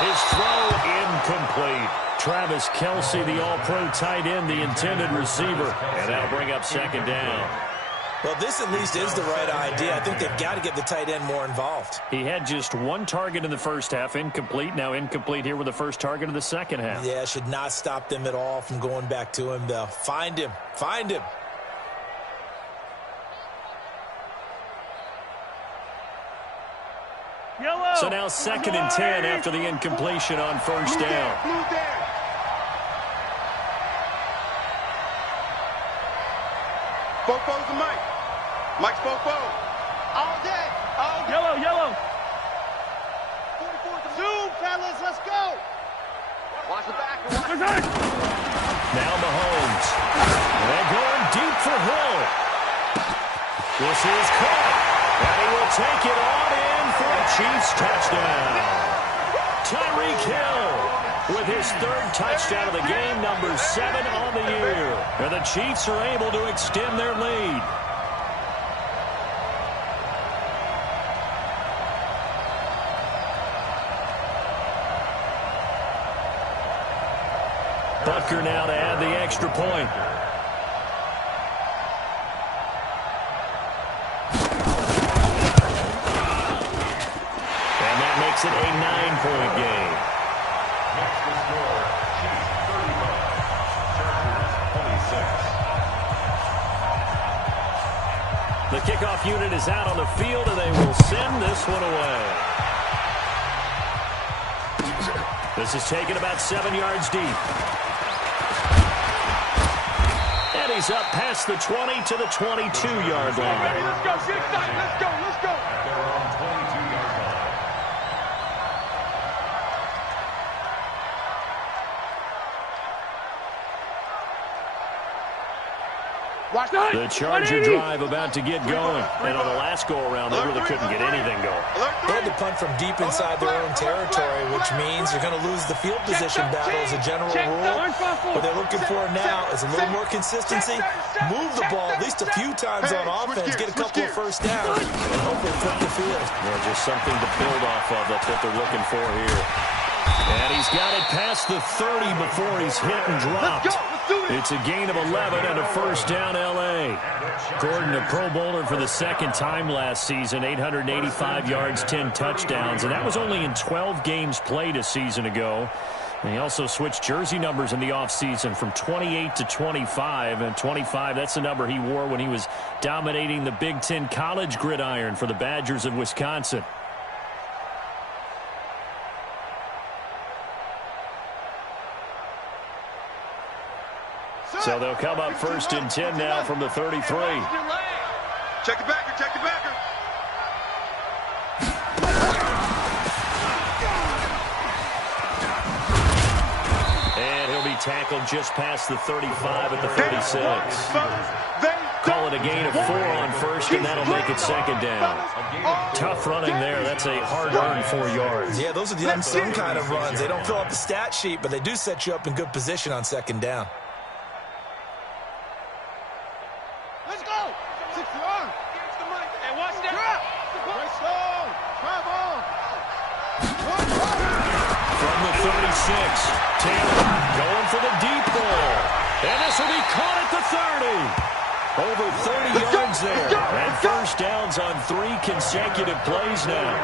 His throw incomplete. Travis Kelce, the all-pro tight end, the intended receiver. And that'll bring up second down. Well, this at least is the right idea. I think they've got to get the tight end more involved. He had just 1 target in the first half, incomplete. Now incomplete here with the first target of the second half. Yeah, should not stop them at all from going back to him, though. Find him. Find him. Yellow. So now second and 10 after the incompletion on first down. Fofo's the Mike. Mike's Fofo. All day. All day. Yellow, yellow. Zoom, fellas. Let's go. Watch the back. Now Mahomes. They're going deep for Hill. This is caught. And he will take it on in for a Chiefs touchdown. Tyreek Hill with his 3rd touchdown of the game, number 7 on the year. And the Chiefs are able to extend their lead. Butker now to add the extra point. And that makes it a 9-point game. Next to score, Chiefs 35, Chargers 26. The kickoff unit is out on the field, and they will send this one away. This is taken about 7 yards deep. And he's up past the 20 to the 22-yard line. Let's go, let's go, let's go. At their own 22-yard line. Watch that. The Charger drive about to get going. And on the last go-around, they really couldn't get anything going. They had to punt from deep inside their own territory, which means they're going to lose the field position battle as a general rule. What they're looking for now is a little more consistency, move the ball at least a few times on offense, get a couple of first downs, and hopefully flip the field. Well, just something to build off of. That's what they're looking for here. And he's got it past the 30 before he's hit and dropped. It's a gain of 11 and a first down, L.A. Gordon, a Pro Bowler for the 2nd time last season, 885 yards, 10 touchdowns, and that was only in 12 games played a season ago. And he also switched jersey numbers in the offseason from 28 to 25, and 25, that's the number he wore when he was dominating the Big Ten college gridiron for the Badgers of Wisconsin. So they'll come up first and 10 now from the 33. Check the backer, check the backer. And he'll be tackled just past the 35 at the 36. Call it a gain of 4 on first, and that'll make it second down. Tough running there. That's a hard-earned 4 yards. Yeah, those are the unsung kind of runs. They don't fill up the stat sheet, but they do set you up in good position on second down. Let's go. 60 on. And watch that. Drop. Slow. Travel. From the 36, Taylor going for the deep ball. And this will be caught at the 30. Over 30 yards there. And first downs on 3 consecutive plays now.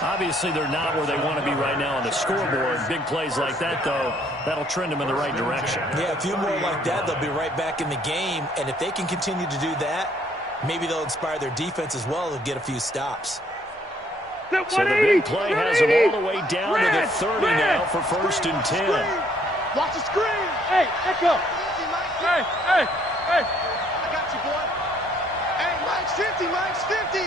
Obviously, they're not where they want to be right now on the scoreboard. Big plays like that, though, that'll trend them in the right direction. Yeah, a few more like that, they'll be right back in the game. And if they can continue to do that, maybe they'll inspire their defense as well to get a few stops. So the big play has them all the way down to the 30 now for first and 10. Watch the screen. Hey, echo. Hey, hey, hey. I got you, boy. Hey, Mike's 50, Mike's 50.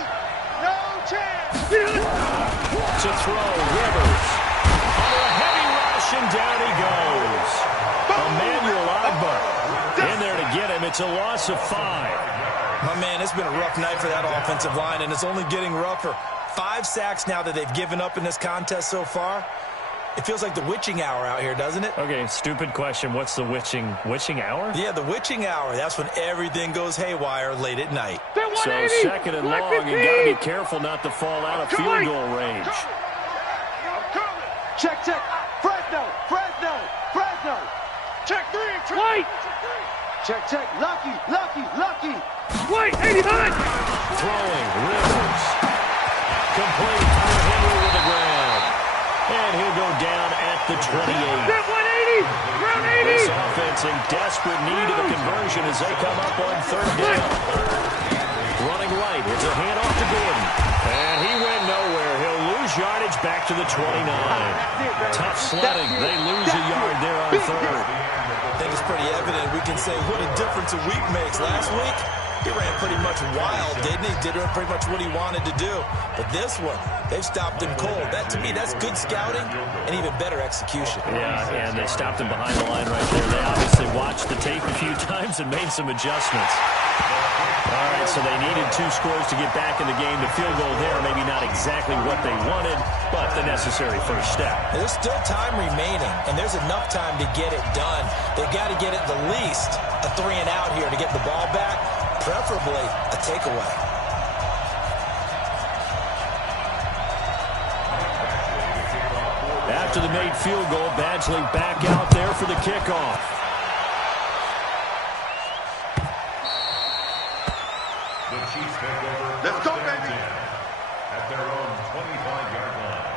No chance. To throw, Rivers. On the and down he goes. Emmanuel Agba in there to get him. It's a loss of 5. My man, it's been a rough night for that offensive line, and it's only getting rougher. 5 sacks now that they've given up in this contest so far. It feels like the witching hour out here, doesn't it? Okay, stupid question. What's the witching hour? Yeah, the witching hour. That's when everything goes haywire late at night. So 2nd and long, and got to be careful not to fall out of field goal range. Check. Fresno. Check 3. White. Check. Lucky. White, 89. Throwing, Rivers. Complete to Henry with the ground. And he'll go down at the 28. 180. Round 80. This offense in desperate need of a conversion as they come up on 3rd down. Running right. It's a handoff to Gordon. And he went nowhere. He'll lose yardage back to the 29. Tough sledding. They lose a yard there on 3rd. I think it's pretty evident. We can say what a difference a week makes. Last week, he ran pretty much wild, didn't he? Did pretty much what he wanted to do. But this one, they've stopped him cold. That, to me, that's good scouting and even better execution. Yeah, and they stopped him behind the line right there. They obviously watched the tape a few times and made some adjustments. All right, so they needed 2 scores to get back in the game. The field goal there, maybe not exactly what they wanted, but the necessary first step. There's still time remaining, and there's enough time to get it done. They've got to get at the least a 3 and out here to get the ball back, preferably a takeaway. After the made field goal, Badgley back out there for the kickoff. The Chiefs take over. Let's go, baby. At their own 25-yard line.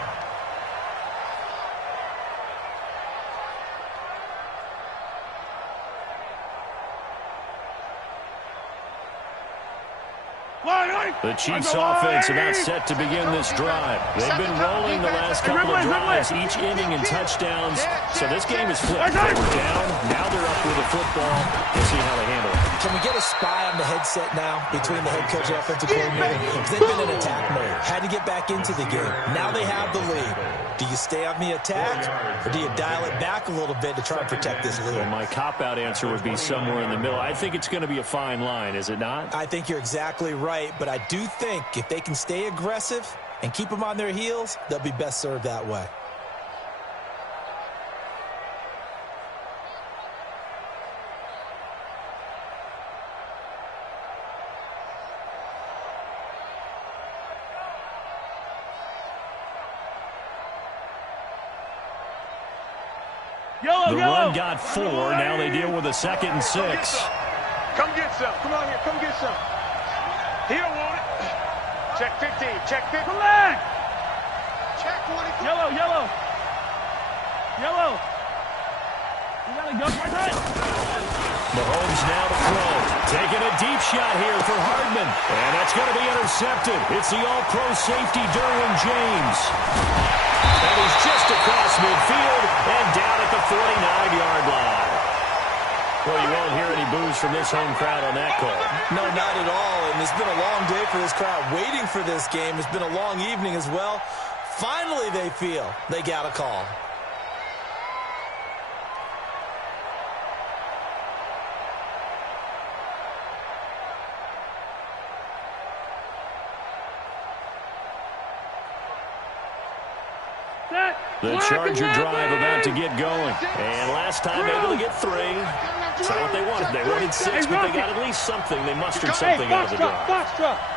The Chiefs offense about set to begin this drive. They've been rolling the last couple of drives, each inning in touchdowns. So this game is flipped. They were down, now they're up with the football. We'll see how they handle it. Can we get a spy on the headset now between the head coach and offensive coordinator? Because they've been in attack mode. Had to get back into the game. Now they have the lead. Do you stay on the attack, or do you dial it back a little bit to try and protect this lead? Well, my cop-out answer would be somewhere in the middle. I think it's going to be a fine line, is it not? I think you're exactly right, but I do think if they can stay aggressive and keep them on their heels, they'll be best served that way. The run got 4. Now they deal with a 2nd and 6. Come get some. Come on here. Come get some. He don't want it. Check 15. Check 15. Come back. Check 20. Yellow. You got to go for that. Mahomes now to throw. Taking a deep shot here for Hardman. And that's going to be intercepted. It's the all-pro safety, Derwin James. And he's just across midfield and down at the 49-yard line. Well, you won't hear any boos from this home crowd on that call. No, not at all. And it's been a long day for this crowd waiting for this game. It's been a long evening as well. Finally, they feel they got a call. The Charger drive about to get going. And last time able to get 3. It's not what they wanted. They wanted 6, but they got at least something. They mustered something out of the drive.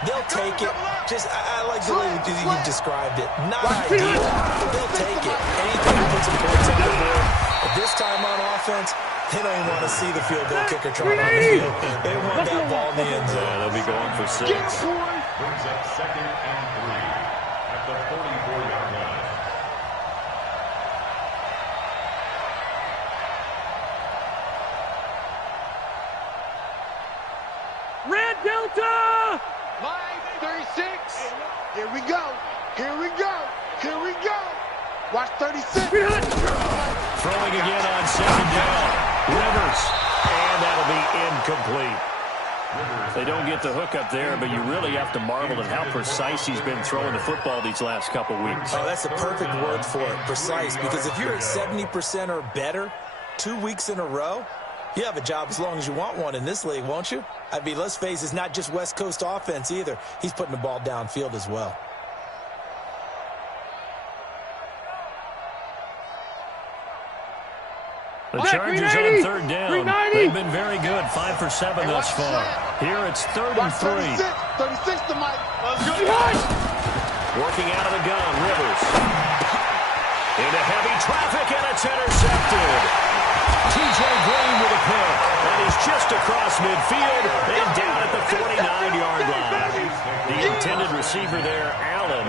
They'll take it. I like the way you described it. Not ideal, but they'll take it. Anything to put some points on the board. But this time on offense, they don't even want to see the field goal kicker trying on the field. They want that ball in the end zone. Yeah, they'll be going for 6. Brings up 2nd and 3 at the 44-yard line. Red Delta! Line 36. Here we go. Here we go. Here we go. Watch 36. Throwing again on 2nd down. Rivers. And that'll be incomplete. They don't get the hook up there, but you really have to marvel at how precise he's been throwing the football these last couple weeks. Oh, that's the perfect word for it, precise, because if you're at 70% or better 2 weeks in a row, you have a job as long as you want one in this league, won't you? I mean, let's face it, it's not just West Coast offense either. He's putting the ball downfield as well. The Chargers on third down. They've been very good, 5 for 7 thus far. Here it's 3rd and 3. 36 to Mike. Working out of the gun, Rivers. Into heavy traffic, and it's intercepted. T.J. Green with a pick. And he's just across midfield and down at the 49-yard line. The intended receiver there, Allen.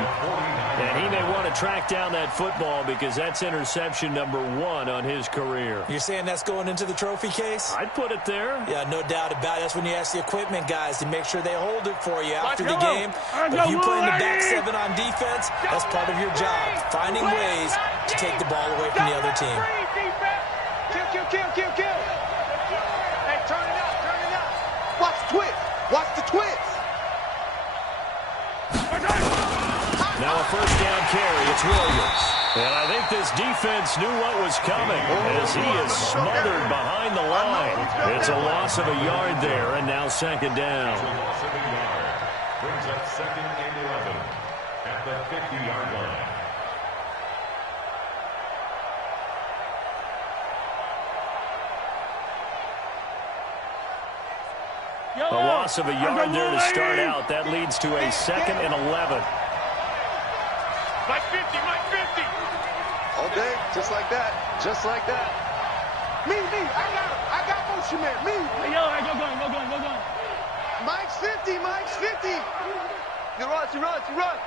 And he may want to track down that football because that's interception number 1 on his career. You're saying that's going into the trophy case? I'd put it there. Yeah, no doubt about it. That's when you ask the equipment guys to make sure they hold it for you after the game. If you play in the back 7 on defense, that's part of your job, finding ways to take the ball away from the other team. Kill. Hey, turn it up. Watch the twist. Now a first down carry. It's Williams. And I think this defense knew what was coming as he is smothered behind the line. It's a loss of a yard there, and now second down. It's a loss of a yard. Brings up 2nd and 11 at the 50-yard line. A loss of a yard there to start out. That leads to a 2nd and 11. Mike 50. All day, just like that. Me, I got motion man, me. Hey, yo, go going. Mike's 50. You run.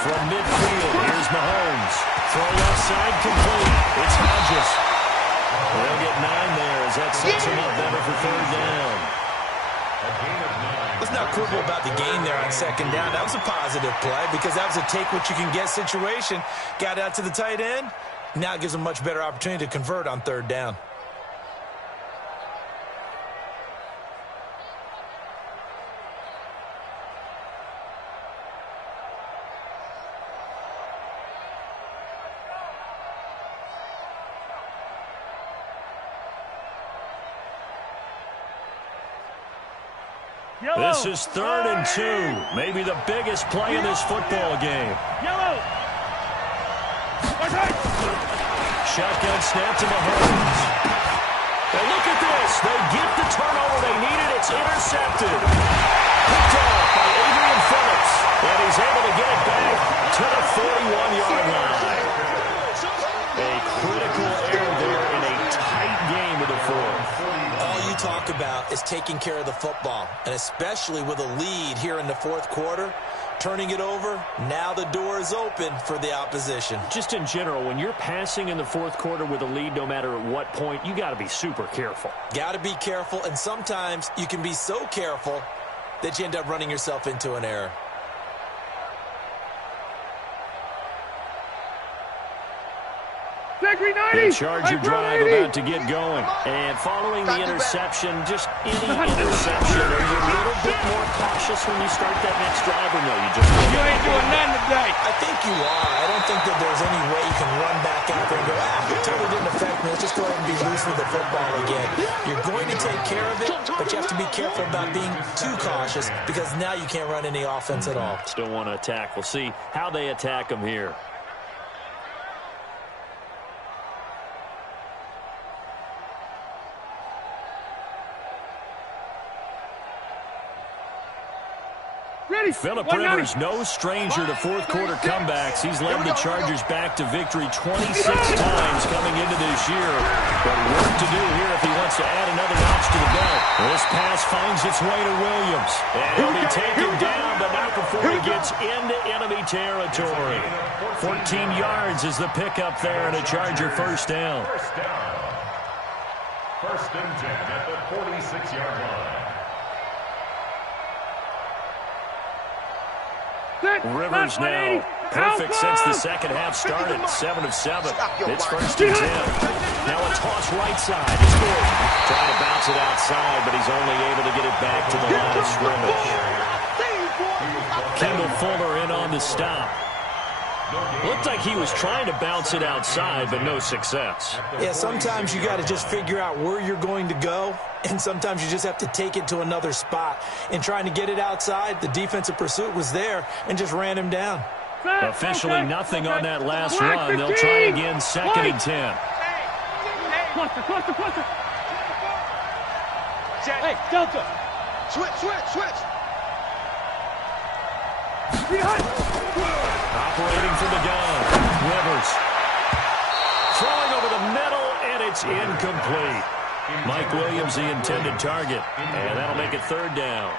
From midfield, here's Mahomes. Throw left side complete. It's Hodges. They'll get 9 there as that sets him up better for 3rd down. Let's not quibble about the gain there on 2nd down. That was a positive play because that was a take-what-you-can-get situation. Got out to the tight end. Now it gives them a much better opportunity to convert on 3rd down. This is 3rd and 2. Maybe the biggest play in this football game. Shotgun snap to Mahomes. And look at this. They get the turnover they needed. It's intercepted. Picked off by Adrian Phillips. And he's able to get it back to the 41-yard line. A critical error there in a tight game of the 4th. All you talk about is taking care of the football, and especially with a lead here in the 4th quarter, turning it over, now the door is open for the opposition. Just in general, when you're passing in the 4th quarter with a lead, no matter at what point, you got to be super careful. Got to be careful, and sometimes you can be so careful that you end up running yourself into an error. The Charger drive about to get going. And following the interception, just any interception, are you a little bit more cautious when you start that next drive, or no? You ain't doing nothing today. I think you are. I don't think that there's any way you can run back out there and go, it totally didn't affect me. Let's just go ahead and be loose with the football again. You're going to take care of it, but you have to be careful about being too cautious because now you can't run any offense at all. Still want to attack. We'll see how they attack them here. Phillip Rivers, no stranger to 4th quarter comebacks. He's led the Chargers back to victory 26 times coming into this year. But work to do here if he wants to add another notch to the belt. This pass finds its way to Williams. And he'll be taken down, but not before he gets into enemy territory. 14 yards is the pickup there and a Charger first down. First and 10 at the 46-yard line. Rivers now perfect since the second half started. 7 of 7. It's 1st and 10. Now a toss right side. It's good. Trying to bounce it outside, but he's only able to get it back to the line of scrimmage. Kendall Fuller in on the stop. Looked like he was trying to bounce it outside, but no success. Yeah, sometimes you got to just figure out where you're going to go, and sometimes you just have to take it to another spot. In trying to get it outside, the defensive pursuit was there and just ran him down. Officially nothing on that last run. They'll try again, 2nd and 10. Cluster. Hey, Delta. Switch. Operating from the gun. Rivers. Throwing over the middle, and it's incomplete. Mike Williams, the intended target. And that'll make it 3rd down.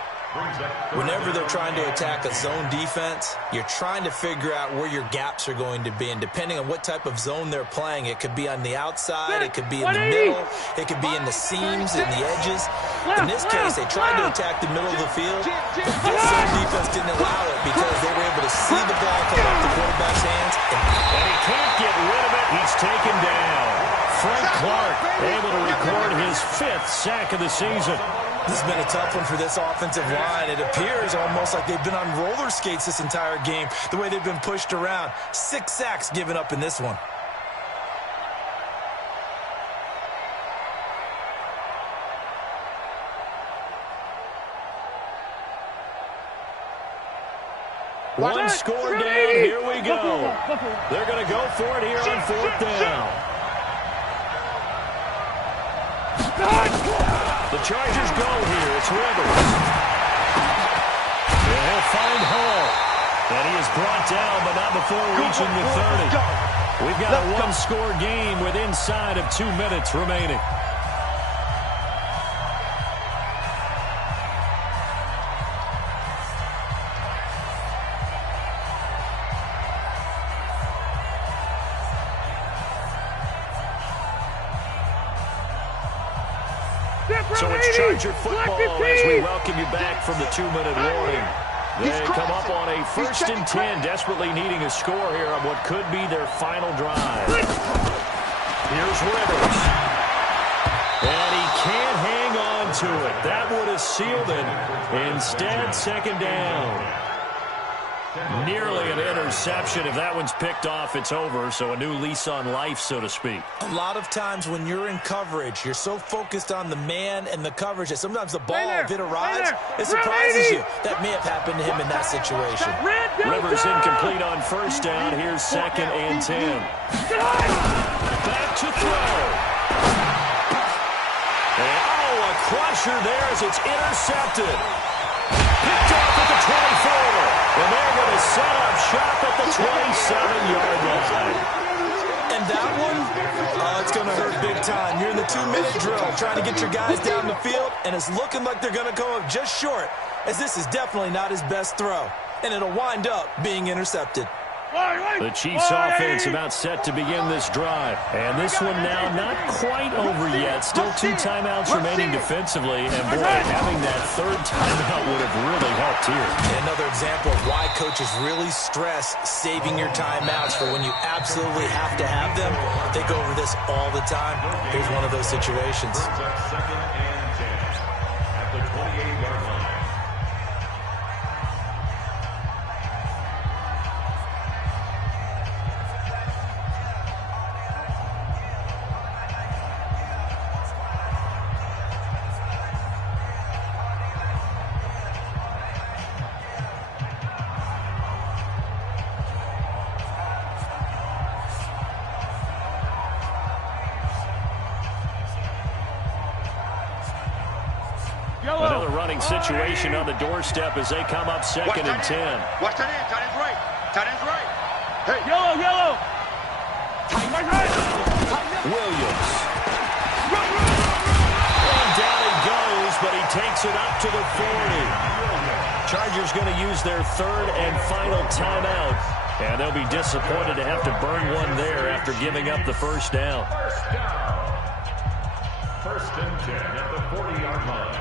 Whenever they're trying to attack a zone defense, you're trying to figure out where your gaps are going to be. And depending on what type of zone they're playing, it could be on the outside, it could be in the middle, it could be in the seams, in the edges. In this case, they tried to attack the middle of the field, but this zone defense didn't allow it because they were able to see the ball come off the quarterback's hands. And he can't get rid of it. He's taken down. Frank Clark able to record his 5th sack of the season. This has been a tough one for this offensive line. It appears almost like they've been on roller skates this entire game, the way they've been pushed around. 6 sacks given up in this one. One score down. Here we go. They're going to go for it here on 4th down. The Chargers go here. It's Rivers. And he'll find Hall. And he is brought down, but not before reaching the 30. We've got a one-score game with inside of 2 minutes remaining. So it's Charger football as we welcome you back from the 2-minute warning. They come up on a 1st and 10, desperately needing a score here on what could be their final drive. Here's Rivers. And he can't hang on to it. That would have sealed it. Instead, 2nd down. Nearly an interception. If that one's picked off, it's over. So a new lease on life, so to speak. A lot of times when you're in coverage, you're so focused on the man and the coverage that sometimes the ball, if it arrives, it surprises you. That may have happened to him in that situation. Rivers incomplete on 1st down. Here's 2nd and 10. Back to throw. And, a crusher there as it's intercepted. Picked off at the 24. And they're going to set up shop at the 27-yard line. And that one, it's going to hurt big time. You're in the 2-minute drill trying to get your guys down the field, and it's looking like they're going to go up just short, as this is definitely not his best throw. And it'll wind up being intercepted. The Chiefs offense about set to begin this drive. And this one now not quite over yet. Still 2 timeouts remaining defensively. And boy, having that 3rd timeout would have really helped here. Another example of why coaches really stress saving your timeouts for when you absolutely have to have them. They go over this all the time. Here's one of those situations. 2nd and 10 at the 28-yard line. Another running situation on the doorstep as they come up 2nd and 10. Watch that end. Tight end's right. Tight end's right. Hey. Yellow. Williams. And down he goes, but he takes it up to the 40. Chargers going to use their 3rd and final timeout. And they'll be disappointed to have to burn one there after giving up the 1st down. 1st and 10 at the 40-yard line.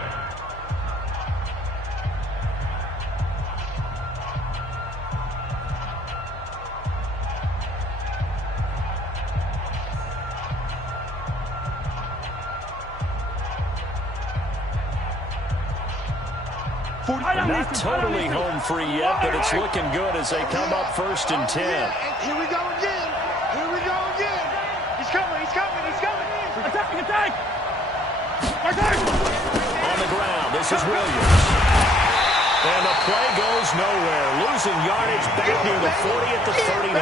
Not totally home free yet, but it's looking good as they come up 1st and 10. Here we go again. Here we go again. He's coming. He's coming. He's coming. Attack! Attack! On the ground, this is Williams. And the play goes nowhere. Losing yardage back near the 40 at the 39.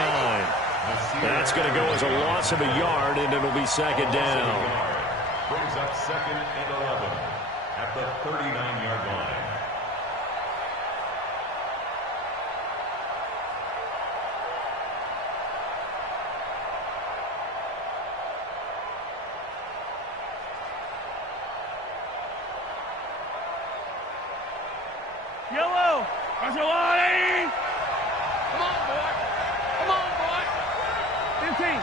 That's going to go as a loss of a yard, and it'll be 2nd down. Brings up 2nd and 11 at the 39-yard line. Yellow! That's a lot, 80! Come on, boy. Come on, boy. 15.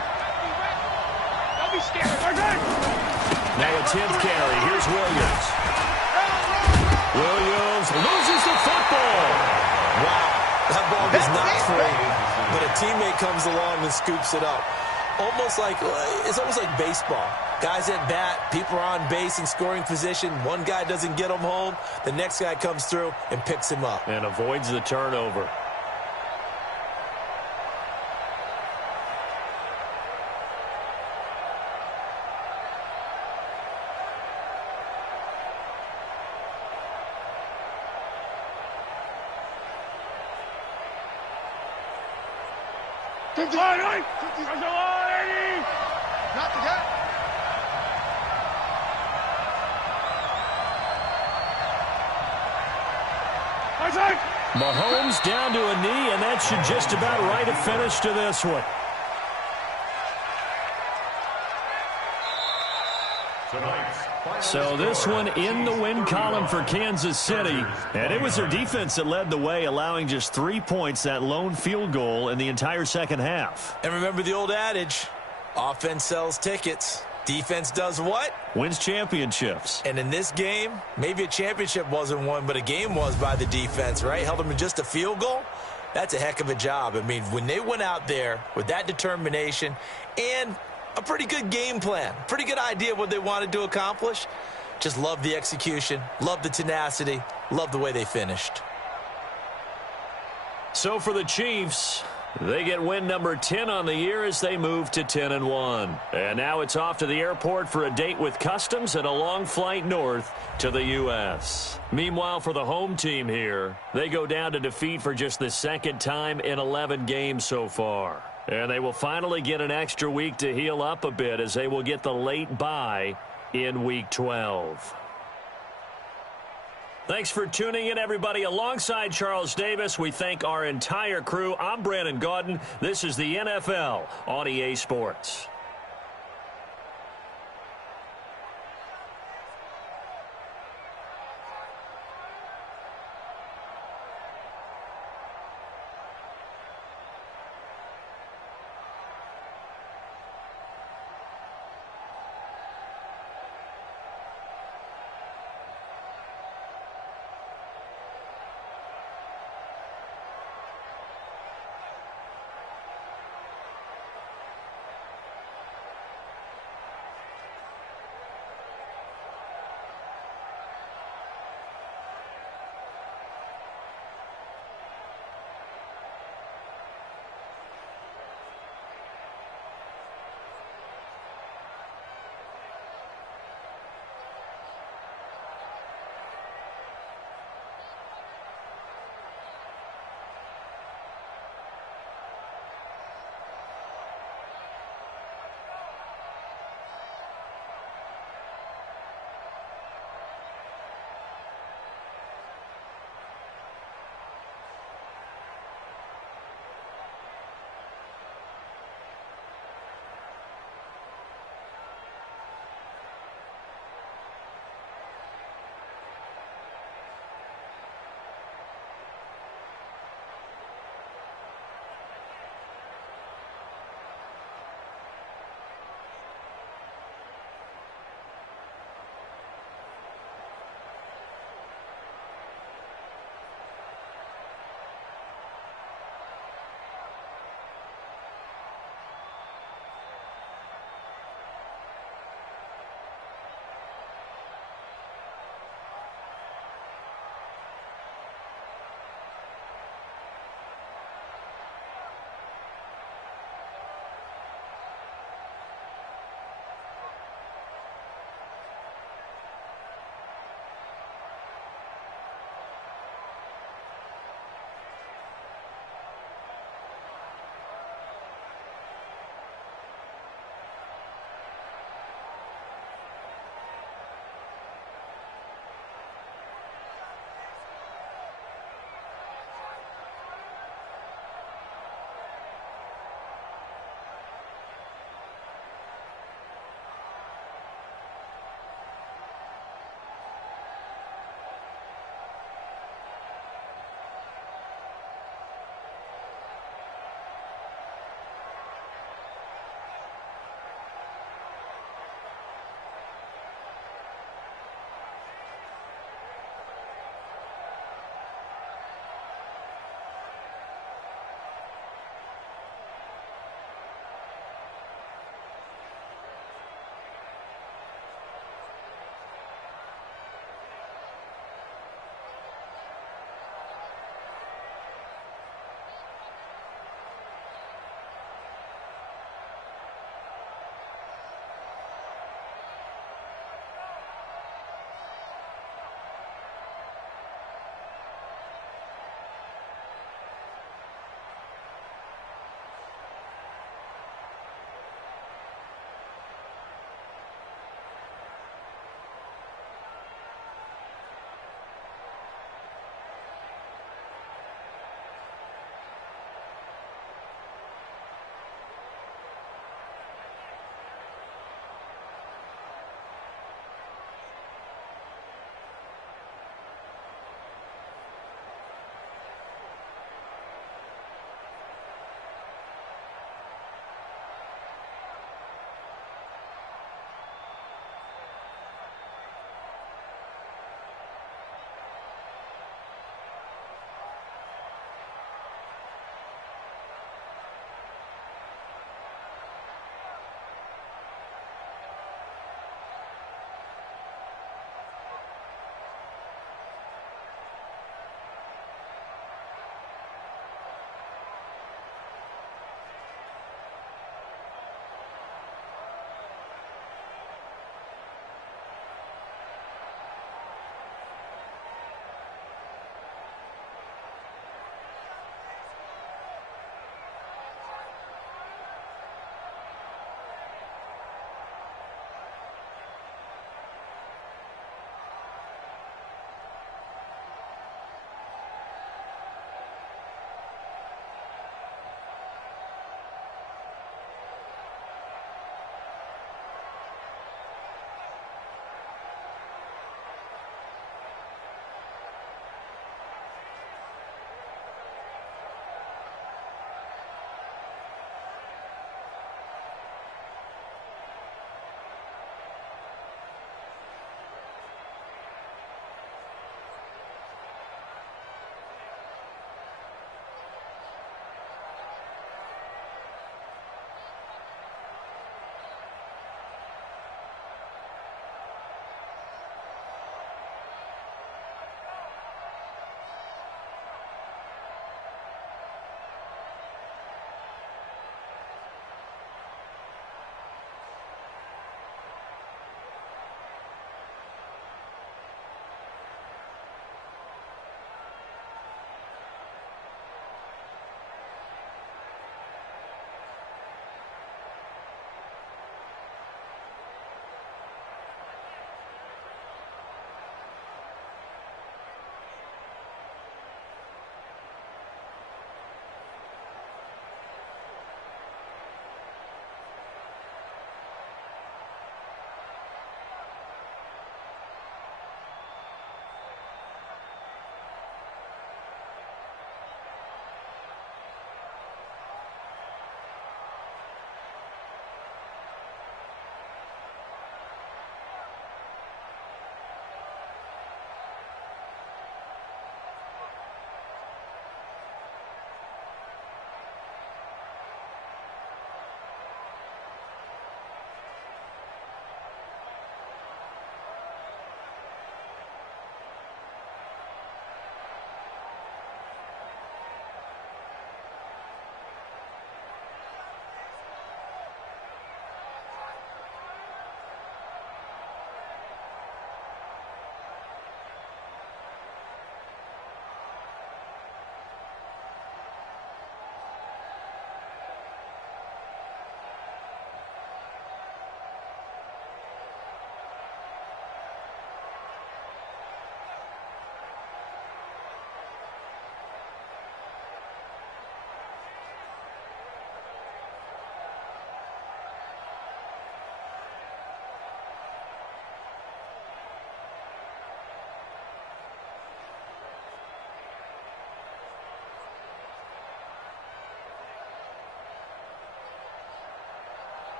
Don't be scared. Now a 10th carry. Here's Williams. Williams loses the football. Wow, that ball was not free, but a teammate comes along and scoops it up. It's almost like baseball. Guys at bat, people are on base in scoring position. One guy doesn't get him home. The next guy comes through and picks him up. And avoids the turnover. That's a lot, 80! Not the guy. Mahomes down to a knee, and that should just about write a finish to this one. So this one in the win column for Kansas City. And it was their defense that led the way, allowing just 3 points, that lone field goal in the entire second half. And remember the old adage, offense sells tickets. Defense does what? Wins championships. And in this game, maybe a championship wasn't won, but a game was by the defense, right? Held them to just a field goal. That's a heck of a job. I mean, when they went out there with that determination and a pretty good game plan, pretty good idea what they wanted to accomplish, just love the execution, love the tenacity, love the way they finished. So for the Chiefs, they get win number 10 on the year as they move to 10-1. And now it's off to the airport for a date with customs and a long flight north to the U.S. Meanwhile, for the home team here, they go down to defeat for just the 2nd time in 11 games so far. And they will finally get an extra week to heal up a bit as they will get the late bye in Week 12. Thanks for tuning in, everybody. Alongside Charles Davis, we thank our entire crew. I'm Brandon Gaudin. This is the NFL on EA Sports.